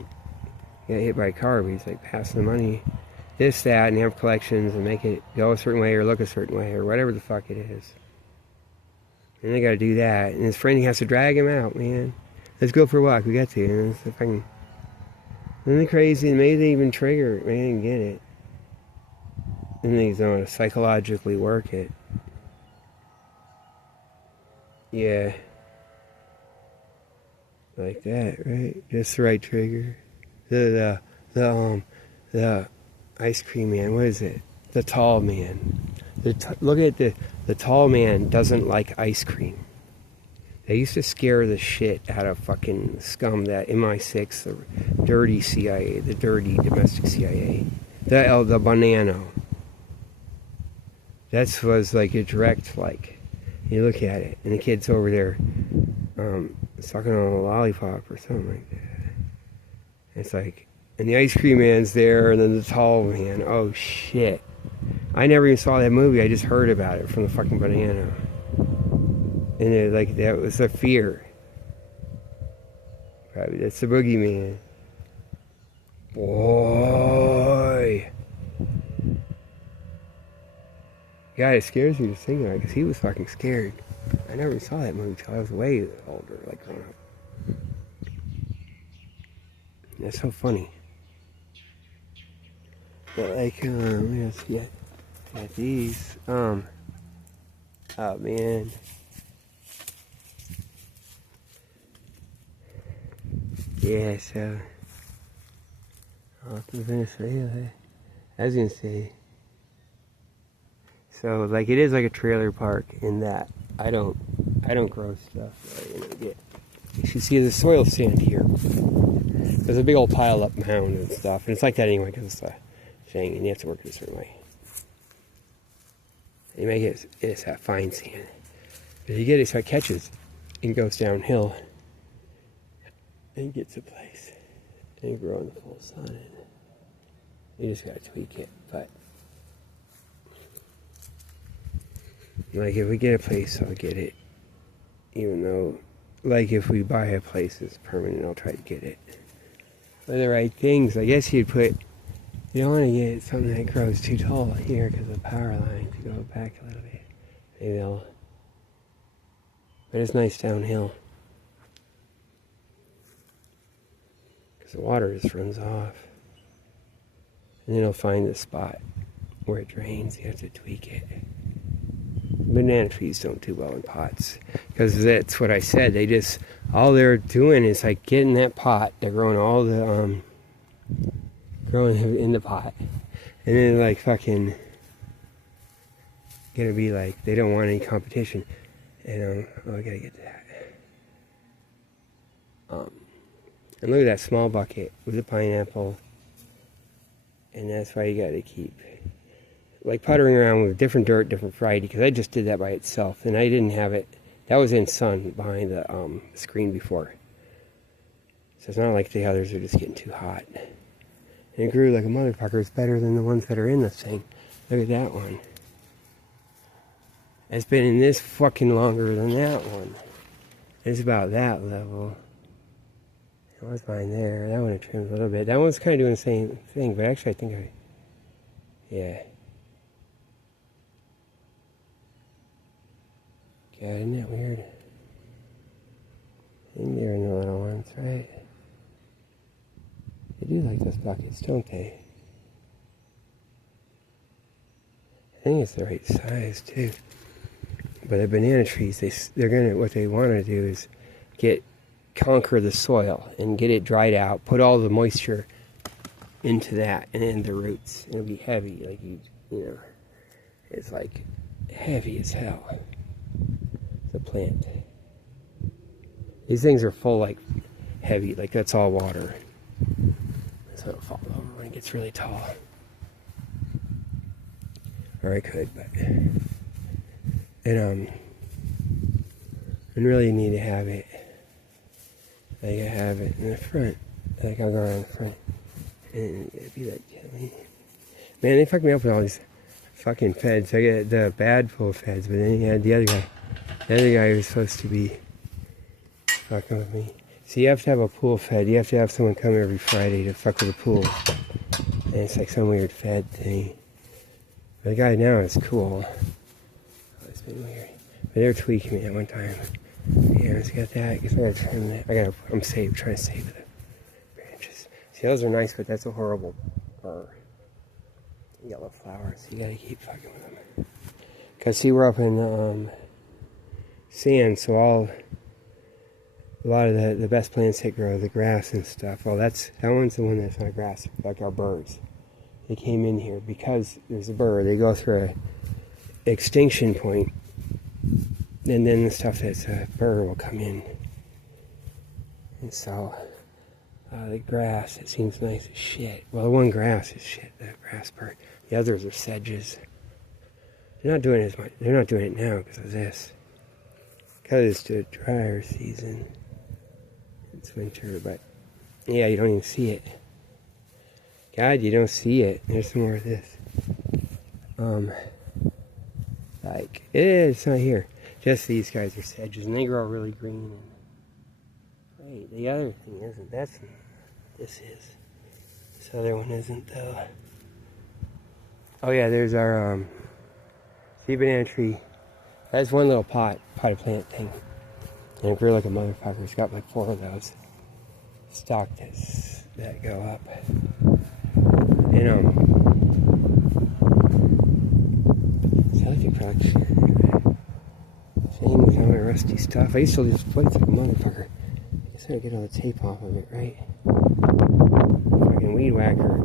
hit by a car, but he's like passing the money, this, that, and have collections, and make it go a certain way, or look a certain way, or whatever the fuck it is. And they gotta do that. And his friend, he has to drag him out, man. Let's go for a walk, we got to. And it's like, fucking... Isn't it crazy? Maybe they even trigger it. Maybe they didn't get it. And they don't psychologically work it. Yeah. Like that, right? Just the right trigger. The ice cream man. What is it? The tall man. Look at the tall man doesn't like ice cream. They used to scare the shit out of fucking scum, that MI6, the dirty CIA, the dirty domestic CIA. The Bonanno. That was like a direct, like, you look at it, and the kid's over there sucking on a lollipop or something like that. It's like, and the ice cream man's there, and then the tall man. Oh shit. I never even saw that movie, I just heard about it from the fucking Bonanno. And it, like, that was a fear. Probably that's the boogeyman. Boy. Yeah, it scares me just thinking about it, because he was fucking scared. I never saw that movie until I was way older, like growing up. That's so funny. But like, let's get these. Oh man. Yeah, so off to Venezuela. I was gonna say. So like, it is like a trailer park in that I don't grow stuff. You should see the soil sand here. There's a big old pile up mound and stuff, and it's like that anyway because it's a thing, and you have to work it a certain way. You make it's that fine sand. But you get it so it catches and goes downhill and gets a place. And you grow in the full sun. You just gotta tweak it. But like, if we get a place, I'll get it. Even though, like, if we buy a place that's permanent, I'll try to get it. For the right things. I guess you'd put, you don't want to get something that grows too tall here because of the power line. If you go back a little bit, maybe they'll, but it's nice downhill. Because the water just runs off. And then it'll find the spot where it drains. You have to tweak it. Banana trees don't do well in pots, because that's what I said. They just, all they're doing is like getting that pot. They're growing all the growing in the pot, and then like fucking gonna be like, they don't want any competition. And oh, I gotta get that. And look at that small bucket with the pineapple, and that's why you gotta keep like puttering around with different dirt, different variety, because I just did that by itself, and I didn't have it. That was in sun behind the screen before. So it's not like the others are just getting too hot. And it grew like a motherfucker. It's better than the ones that are in this thing. Look at that one. It's been in this fucking longer than that one. It's about that level. That was mine there. That one I trimmed a little bit. That one's kind of doing the same thing, but actually I think yeah. God, isn't that weird? I think they're in the little ones, right? They do like those buckets, don't they? I think it's the right size too. But the banana trees, what they want to do is conquer the soil and get it dried out, put all the moisture into that and in the roots. It'll be heavy, like you know, it's like heavy as hell. The plant. These things are full, like heavy, like that's all water. So it'll fall over when it gets really tall. Or I could, but and really need to have it. Like I have it in the front. Like I'll go around the front. And it'd be like, man, they fucked me up with all these fucking feds. I get the bad pool feds, but then you had the other guy. The other guy was supposed to be fucking with me. So you have to have a pool fed. You have to have someone come every Friday to fuck with the pool. And it's like some weird fed thing. But the guy now is cool. Oh, it's been weird. But they were tweaking me at one time. Yeah, it's got that. I guess I gotta trim that. I'm trying to save the branches. See, those are nice, but that's a horrible burr. Yellow flowers. You gotta keep fucking with them. Because see, we're up in sand, so a lot of the best plants that grow, the grass and stuff, well, that one's the one that's not grass, like our birds. They came in here because there's a burr. They go through extinction point, and then the stuff that's fur will come in. And so the grass, it seems nice as shit. Well, the one grass is shit, the grass part. The others are sedges. They're not doing as much. They're not doing it now because of this. Because it's the drier season. It's winter, but yeah, you don't even see it. God, you don't see it. There's more of this. Like, it's not here. Just these guys are sedges, and they grow really green. And wait, the other thing isn't. That's what this is. This other one isn't, though. Oh yeah, there's our sea banana tree. That's one little potted plant thing. And it grew like a motherfucker. It's got like 4 of those stalked that go up. And Celtic production. Same with all my rusty stuff. I used to just play like a motherfucker. I guess I gotta get all the tape off of it, right? Fucking weed whacker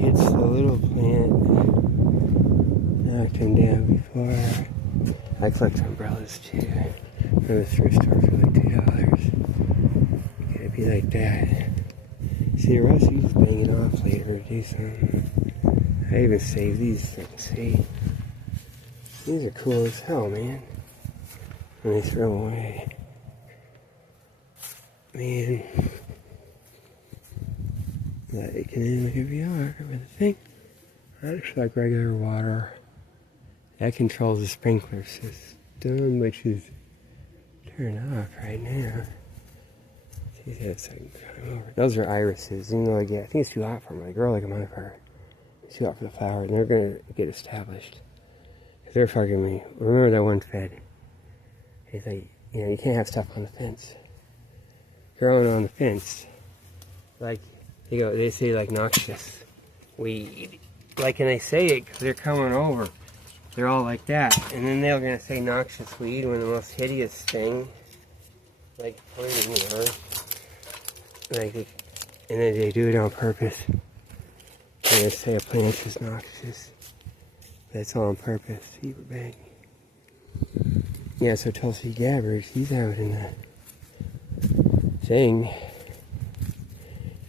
hits the little plant. Knocked him down before. I collect umbrellas too. From the thrift store for like $2. Gotta be like that. See, Russ, he's banging off later to do something. I even saved these things, see? These are cool as hell, man. And they throw away. Man. Like an VR with a thing. I actually like regular water. That controls the sprinkler system, which is turned off right now. See, that's like, over. Those are irises, even though I think it's too hot for them. They grow like a motherfucker. It's too hot for the flowers, and they're gonna get established. Cause they're fucking me. Remember that one fed? He's like, you can't have stuff on the fence. Growing on the fence, like they say like noxious weed. Like, and they say it because they're coming over. They're all like that, and then they're gonna say noxious weed when the most hideous thing, like pointing, like, and then they do it on purpose. They say a plant is noxious. That's all on purpose. See, we're back. Yeah, so Tulsi Gabbard, she's out in the thing.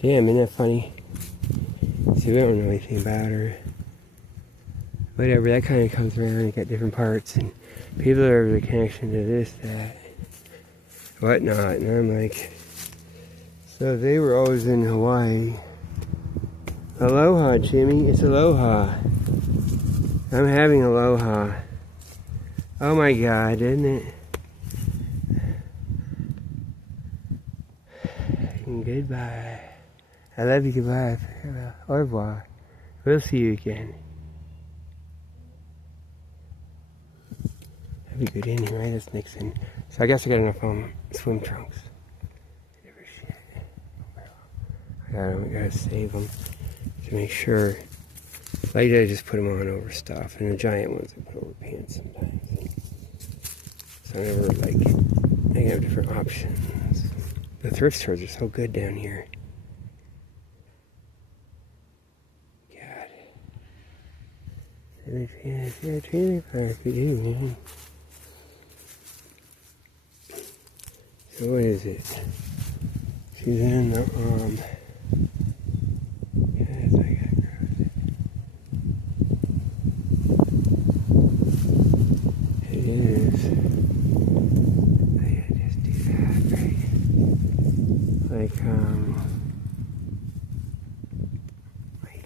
Damn, isn't that funny? See, we don't know anything about her. Whatever, that kind of comes around and got different parts, and people are the connection to this, that, whatnot, and I'm like, so they were always in Hawaii. Aloha, Jimmy, it's aloha. I'm having aloha. Oh my God, isn't it? And goodbye. I love you, goodbye, farewell, au revoir. We'll see you again. That'd be good anyway, right? That's Nixon. So I guess I got enough swim trunks. Never shit. I gotta save them to make sure. Like I just put them on over stuff, and the giant ones I put over pants sometimes. So I never they have different options. The thrift stores are so good down here. God. Yeah, trailer park we do, man. So what is it? She's in the yes, I got across it. It is. I just do that, right? Like wait.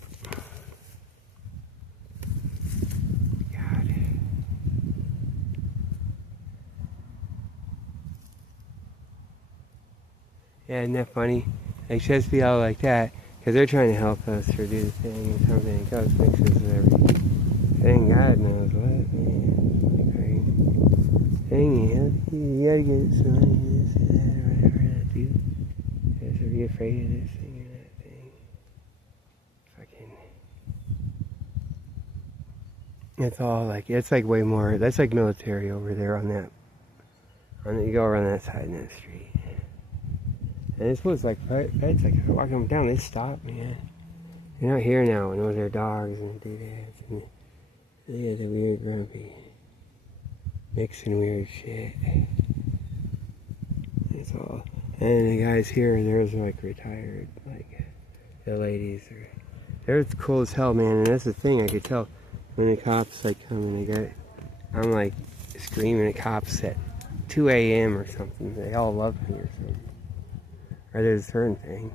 God. Yeah, isn't that funny? Like, just be all like that, because they're trying to help us or do the thing or something. It goes mixes with everything. God knows what, man. Dang it, you gotta get some money, this and that, or whatever that do. Just to be afraid of this thing or that thing. Fucking. It's all like, it's like way more, that's like military over there on that. You go around that side of that street. And this was like, pets, like, walking them down, they stop, man. They're not here now, and those are dogs and doodads, and Yeah, the weird grumpy. Mixing weird shit. That's all. And the guys here, there's like retired, like the ladies are. They're cool as hell, man. And that's the thing, I could tell when the cops like come and I'm like screaming at cops at 2 a.m. or something. They all love me or something. Or there's a certain thing.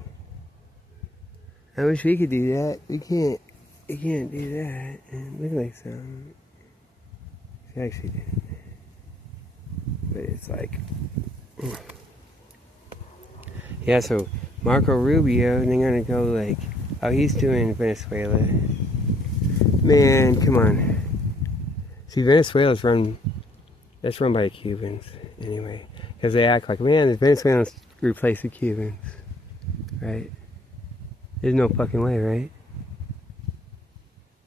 I wish we could do that. We can't do that. And look like some. She actually did. But it's like, yeah, so Marco Rubio, and they're gonna go like, oh, he's doing Venezuela. Man, come on. See, Venezuela's run by the Cubans, anyway. Because they act like, man, the Venezuelans replace the Cubans. Right? There's no fucking way, right?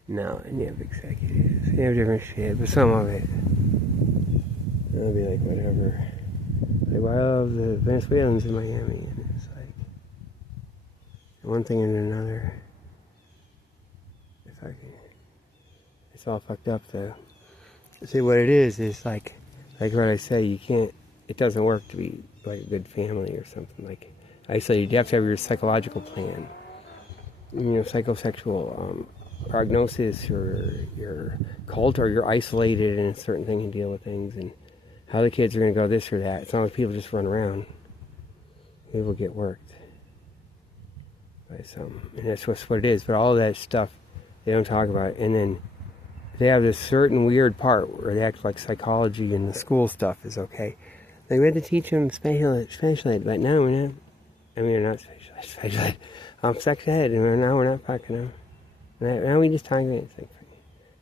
No, and you have executives. You have different shit, but some of it. They'll be like, whatever. Like, well, I love the Venezuelans in Miami, and it's like, one thing and another. It's all fucked up, though. See, what it is like what I say, it doesn't work to be like a good family or something. Like, I say, you have to have your psychological plan. Psychosexual prognosis, or your cult, or you're isolated in a certain thing and deal with things, and how the kids are going to go this or that. It's not like people just run around. People get worked by some, and that's what it is. But all of that stuff, they don't talk about. And then they have this certain weird part where they act like psychology and the school stuff is okay. They had to teach them special ed, but now we're not. I mean, they're not special ed. Sex ed, and now we're not fucking them. Now we just talk about it. It's like,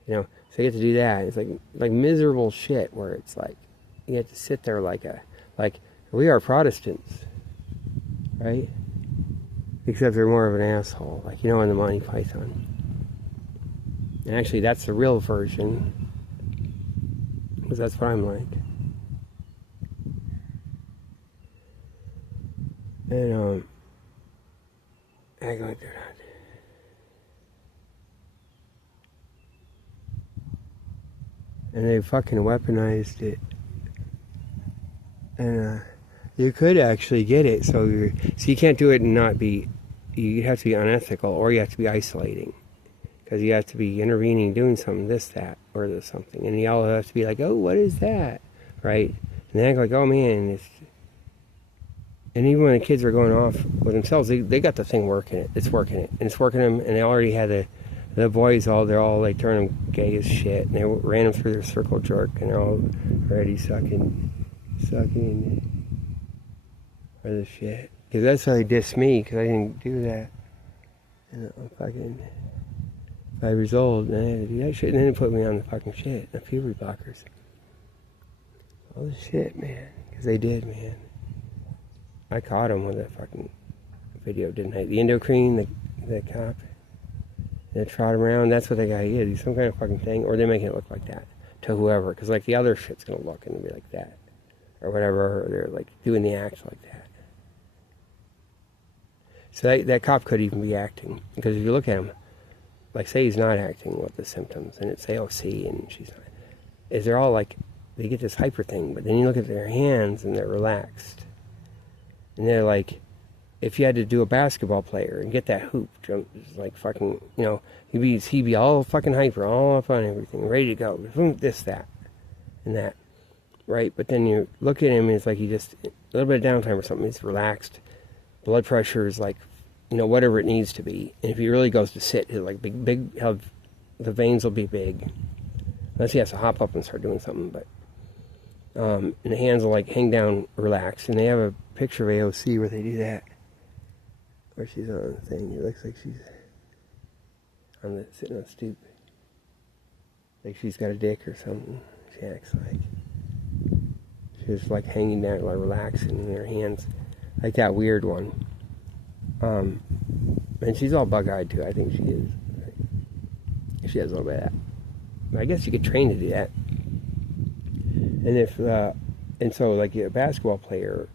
so you get to do that. It's like miserable shit where it's like, you have to sit there like we are Protestants, right? Except they're more of an asshole, like, in the Monty Python. And actually, that's the real version, because that's what I'm like. And act like they're not. And they fucking weaponized it. And you could actually get it, so you can't do it and not be. You have to be unethical, or you have to be isolating, because you have to be intervening, doing something, this, that, or this something, and you all have to be like, oh, what is that, right? And they act like, oh man, it's. And even when the kids are going off with themselves, they got the thing working. It's working, and them. And they already had the boys they're all like turning them gay as shit, and they ran them through their circle jerk, and they're all already sucking for the shit. Because that's how they dissed me, because I didn't do that. And I'm fucking 5 years old, and I had to do that shit, and then they put me on the fucking shit, the puberty blockers. All the shit, man. Because they did, man. I caught him with that fucking video, didn't I? The endocrine, the cop, they trot around. That's what they got to do, some kind of fucking thing, or they're making it look like that to whoever, because like the other shit's gonna look and be like that, or whatever. Or they're like doing the act like that. So that cop could even be acting, because if you look at him, like say he's not acting with the symptoms, and it's AOC and she's not, is they're all like, they get this hyper thing, but then you look at their hands and they're relaxed. And they're like, if you had to do a basketball player and get that hoop, like fucking, he'd be all fucking hyper, all up on everything, ready to go, this, that, and that, right? But then you look at him and it's like he just, a little bit of downtime or something, he's relaxed, blood pressure is like, whatever it needs to be. And if he really goes to sit, he'll like big, the veins will be big, unless he has to hop up and start doing something, but, and the hands will like hang down, relaxed, and they have a picture of AOC where they do that, where she's on the thing. It looks like she's sitting on the stoop, like she's got a dick or something. She acts like she's like hanging down, like relaxing in her hands, like that weird one. And she's all bug-eyed too. I think she is. She has a little bit of that. I guess you could train to do that. And so like a basketball player,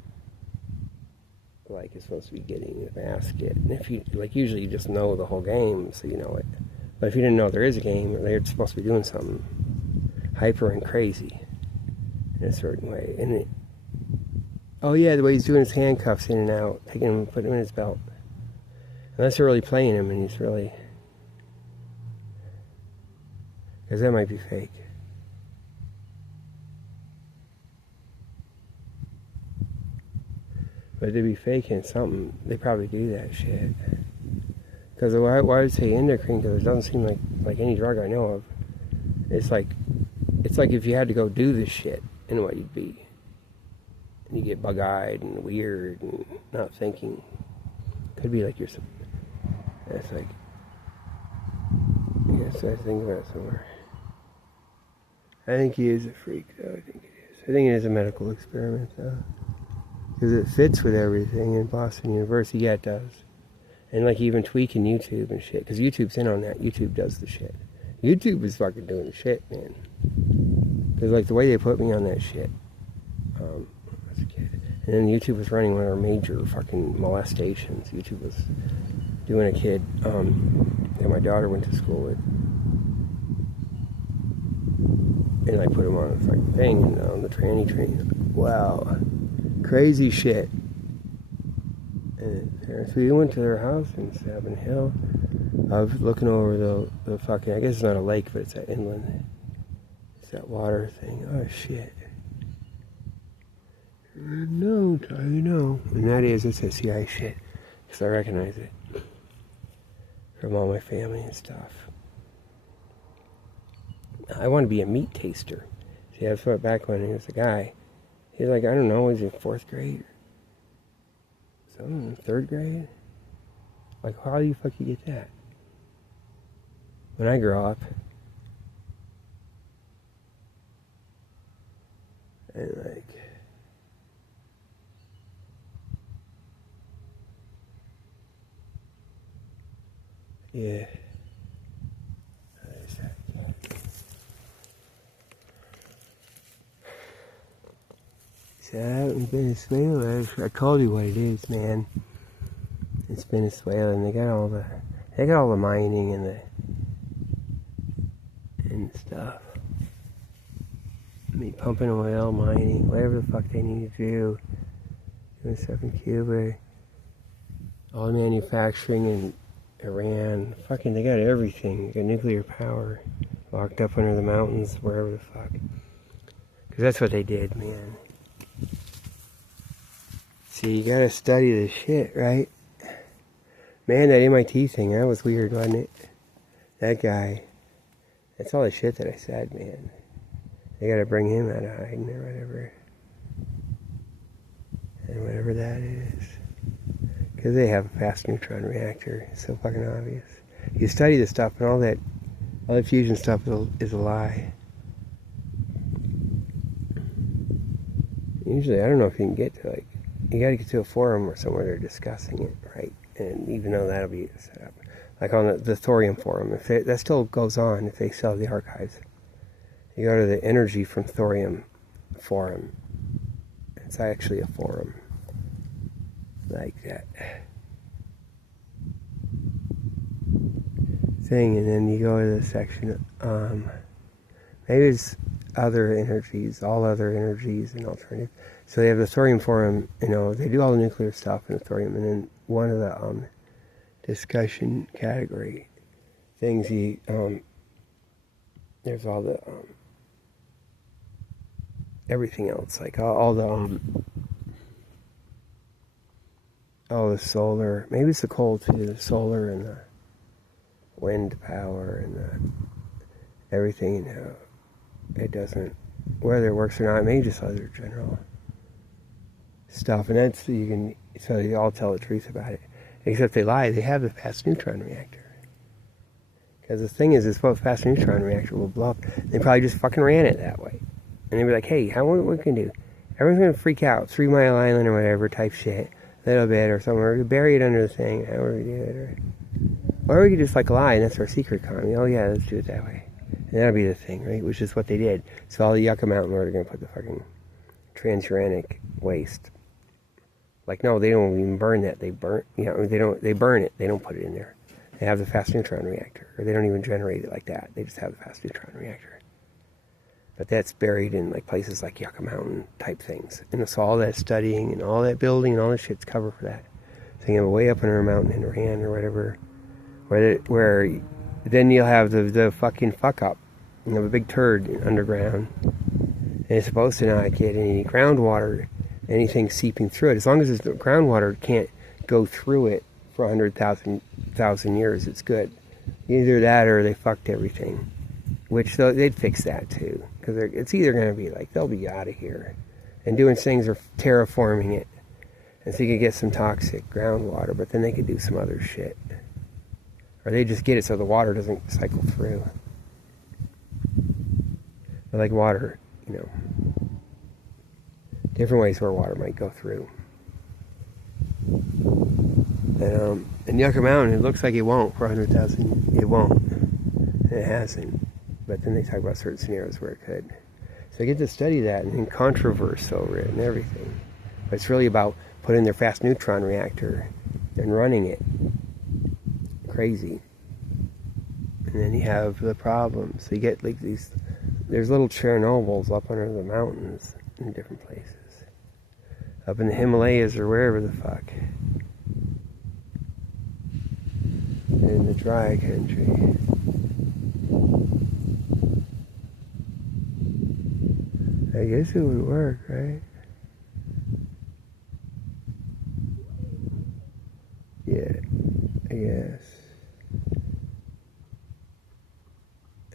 like is supposed to be getting the basket. And if you, like, usually you just know the whole game, so you know it. But if you didn't know there is a game, or they're supposed to be doing something hyper and crazy in a certain way, and it, oh yeah, the way he's doing his handcuffs in and out, taking him, putting him in his belt. Unless they're really playing him, and he's really, because that might be fake. But to be faking something, they probably do that shit. Because why would I say endocrine? Because it doesn't seem like any drug I know of. It's like if you had to go do this shit, and what you'd be. And you get bug-eyed and weird and not thinking. Could be like you're some. That's like. Yes, I think about it somewhere. I think he is a freak, though. I think it is a medical experiment, though. Because it fits with everything in Boston University. Yeah, it does. And like even tweaking YouTube and shit. Because YouTube's in on that. YouTube does the shit. YouTube is fucking doing the shit, man. Because like the way they put me on that shit. As a kid. And then YouTube was running one of our major fucking molestations. YouTube was doing a kid that my daughter went to school with. And I put him on a fucking thing and on the tranny train. Wow. Crazy shit. And we went to their house in Sabin Hill. I was looking over the fucking, I guess it's not a lake, but it's that inland. It's that water thing. Oh shit. No, I know. And that is, it's a CIA shit. Because I recognize it. From all my family and stuff. I want to be a meat taster. See, that's what back when he was a guy. He's like, I don't know, he's in 4th grade. Something, 3rd grade? Like, how do you fucking get that? When I grow up. And like... Yeah. So out in Venezuela, I told you what it is, man. It's Venezuela, and they got all the mining and stuff. I mean, pumping oil, mining, whatever the fuck they need to do. Doing stuff in Cuba, all the manufacturing in Iran. Fucking, they got everything. They got nuclear power locked up under the mountains, wherever the fuck. Because that's what they did, man. See, you gotta study this shit, right? Man, that MIT thing, that was weird, wasn't it? That guy. That's all the shit that I said, man. They gotta bring him out of hiding or whatever. And whatever that is. Because they have a fast neutron reactor. It's so fucking obvious. You study this stuff, and all that fusion stuff is a lie. Usually, I don't know if you can get to, like, you gotta get to a forum or somewhere they're discussing it, right? And even though that'll be set up. Like on the Thorium forum, that still goes on if they sell the archives. You go to the Energy from Thorium forum. It's actually a forum. Like that. Thing, and then you go to the section, maybe it's other energies, all other energies and alternative. So they have the thorium forum, you know, they do all the nuclear stuff in the thorium, and then one of the discussion category things, there's all the everything else, like all the solar, maybe it's the coal too, the solar and the wind power and the everything, you know, it doesn't, whether it works or not, maybe just other general stuff, and that's, so they all tell the truth about it, except they lie. They have the fast neutron reactor, because the thing is, this fast neutron reactor will blow up. They probably just fucking ran it that way, and they'd be like, hey, what we can do, everyone's gonna freak out, 3 Mile Island or whatever type shit, a little bit or somewhere, we bury it under the thing, however we do it, or we could just like lie, and that's our secret economy. Oh yeah, let's do it that way, and that'll be the thing, right? Which is what they did. So all the Yucca Mountain, where they're gonna put the fucking transuranic waste. Like, no, they don't even burn that. They burn, they burn it. They don't put it in there. They have the fast neutron reactor. Or they don't even generate it like that. They just have the fast neutron reactor. But that's buried in like places like Yucca Mountain type things. And it's all that studying and all that building and all that shit's covered for that. So you have way up under a mountain in Iran or whatever, where then you'll have the fucking fuck up. You have a big turd underground. And it's supposed to not get any groundwater, anything seeping through it. As long as the groundwater can't go through it for 100,000 years, it's good. Either that or they fucked everything. Which they'd fix that too. Because it's either going to be like, they'll be out of here. And doing things are terraforming it. And so you could get some toxic groundwater, but then they could do some other shit. Or they just get it so the water doesn't cycle through. But like water, you know, different ways where water might go through. And in Yucca Mountain, it looks like it won't for 100,000. It won't. And it hasn't. But then they talk about certain scenarios where it could. So I get to study that and controversy over it and everything. But it's really about putting their fast neutron reactor and running it. Crazy. And then you have the problems. So you get like these, there's little Chernobyls up under the mountains in different places. Up in the Himalayas or wherever the fuck. In the dry country. I guess it would work, right? Yeah, I guess.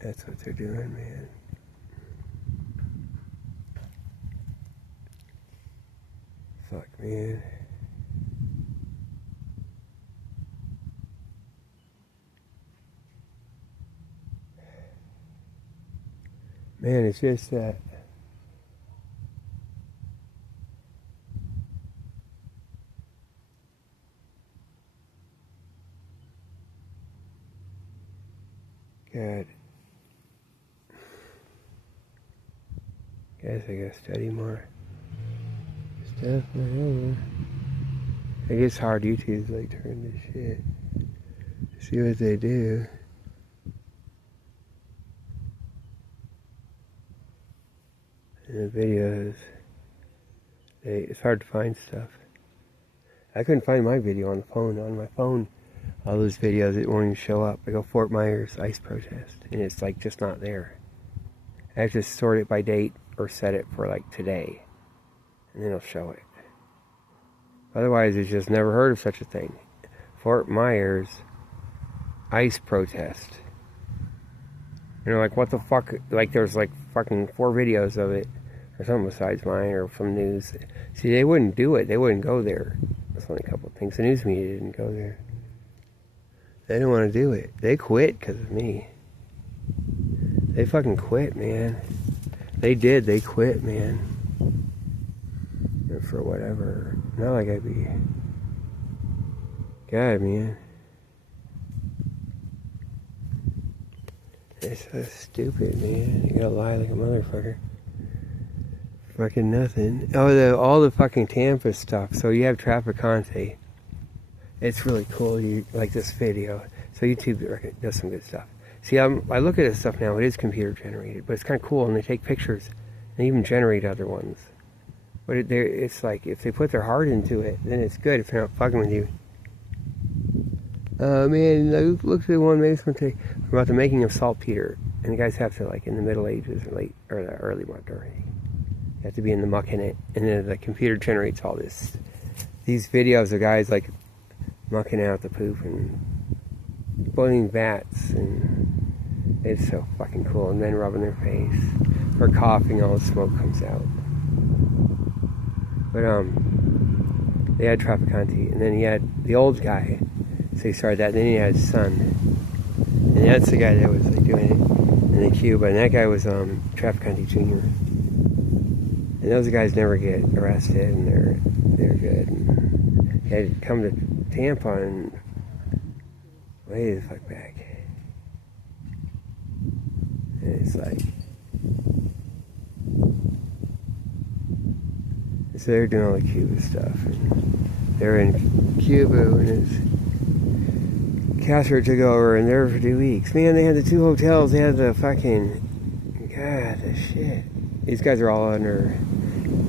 That's what they're doing, man. Fuck, man. Man, it's just that God. Guess I gotta study more stuff. It gets hard. YouTube's like turn this shit. See what they do. And the videos, it's hard to find stuff. I couldn't find my video on the phone. On my phone, all those videos, it won't even show up. I go Fort Myers ice protest, and it's like just not there. I have to sort it by date or set it for like today, and then it'll show it. Otherwise, it's just never heard of such a thing. Fort Myers ice protest. You know, like what the fuck? Like there's like fucking 4 videos of it, or something besides mine, or from news. See, they wouldn't do it. They wouldn't go there. That's only a couple of things. The news media didn't go there. They didn't want to do it. They quit because of me. They fucking quit, man. They did. They quit, man. For whatever. Not like I'd be... God, man. It's so stupid, man. You gotta lie like a motherfucker. Fucking nothing. Oh, all the fucking Tampa stuff. So you have Trafficante. It's really cool. You like this video. So YouTube does some good stuff. See, I look at this stuff now. It is computer generated, but it's kind of cool. And they take pictures and even generate other ones. But it's like if they put their heart into it, then it's good. If they're not fucking with you. Man, look at the one about the making of saltpeter. And the guys have to, like, in the Middle Ages or the early modernity, you have to be in the muck in it. And then the computer generates all these videos of guys, like, mucking out the poop and boiling vats. And it's so fucking cool. And then rubbing their face. Or coughing, all the smoke comes out. But, they had Trafficante. And then he had the old guy. So he started that, and then he had his son. And that's the guy that was like doing it in the Cuba. And that guy was Trafficante Jr. And those guys never get arrested, and they're good. And he had come to Tampa and way the fuck back. And it's like, so they're doing all the Cuba stuff. And they're in Cuba when it's Castro took over and there for 2 weeks. Man, they had the 2 hotels. They had the fucking, God, the shit. These guys are all under,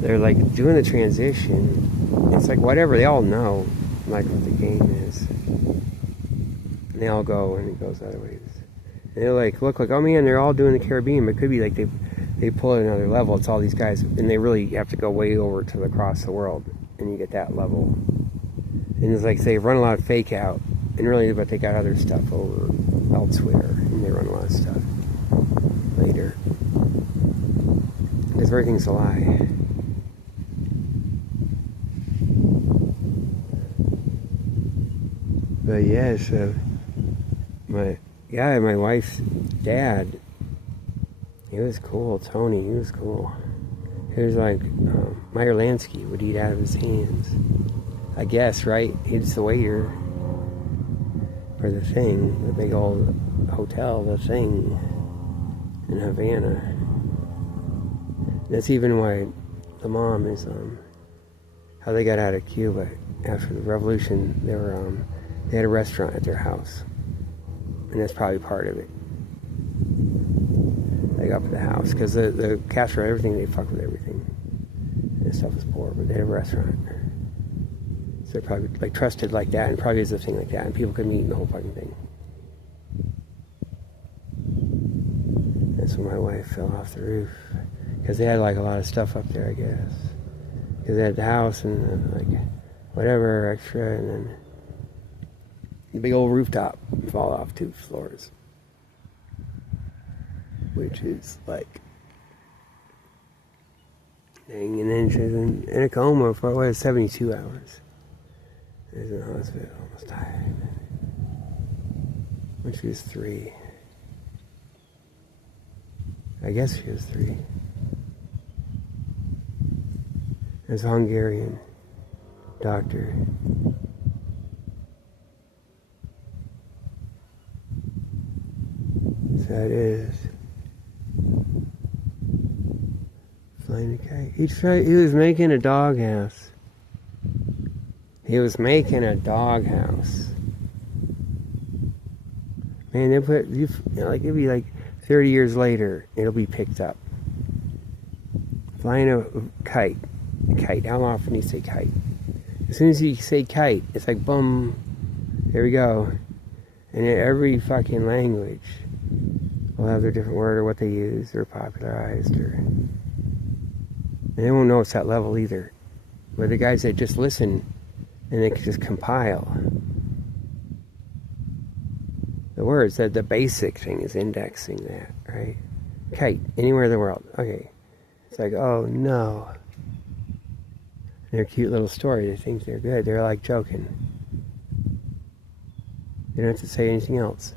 they're like doing the transition. It's like whatever, they all know like what the game is. And they all go and it goes other ways. And they like look like, oh man, they're all doing the Caribbean, but it could be like they pull it another level. It's all these guys, and they really have to go way over to across the world, and you get that level. And it's like they run a lot of fake out, and really, but they got other stuff over elsewhere, and they run a lot of stuff later. Because everything's a lie. But yeah, so my wife's dad, he was cool. Tony, he was cool. He was like Meyer Lansky would eat out of his hands. I guess, right? He's the waiter for the Thing, the big old hotel, the Thing in Havana. That's even why the mom is how they got out of Cuba after the revolution. They had a restaurant at their house, and that's probably part of it. They got up at the house because the Castro, everything, they fuck with everything. And stuff was poor, but they had a restaurant. So they're probably like trusted like that, and probably is a thing like that, and people could meet in the whole fucking thing. That's when my wife fell off the roof because they had like a lot of stuff up there, I guess. Because they had the house and like whatever extra, and then the big old rooftop fall off 2 floors, which is like dang. And then she was in a coma for 72 hours. She was in the hospital, almost died when she was 3. I guess she was 3. There's a Hungarian doctor. So it is. Flying a kite. He was making a doghouse. He was making a doghouse. Man, they put like it'd be like 30 years later, it'll be picked up. Flying a kite. A kite. How often do you say kite? As soon as you say kite, it's like boom. There we go. And in every fucking language will have their different word or what they use or popularized, or and they won't know it's that level either. But the guys that just listen and they can just compile the words, that the basic thing is indexing that, right? Kite, anywhere in the world. Okay. It's like, oh no. Their cute little story, they think they're good. They're like joking. They don't have to say anything else.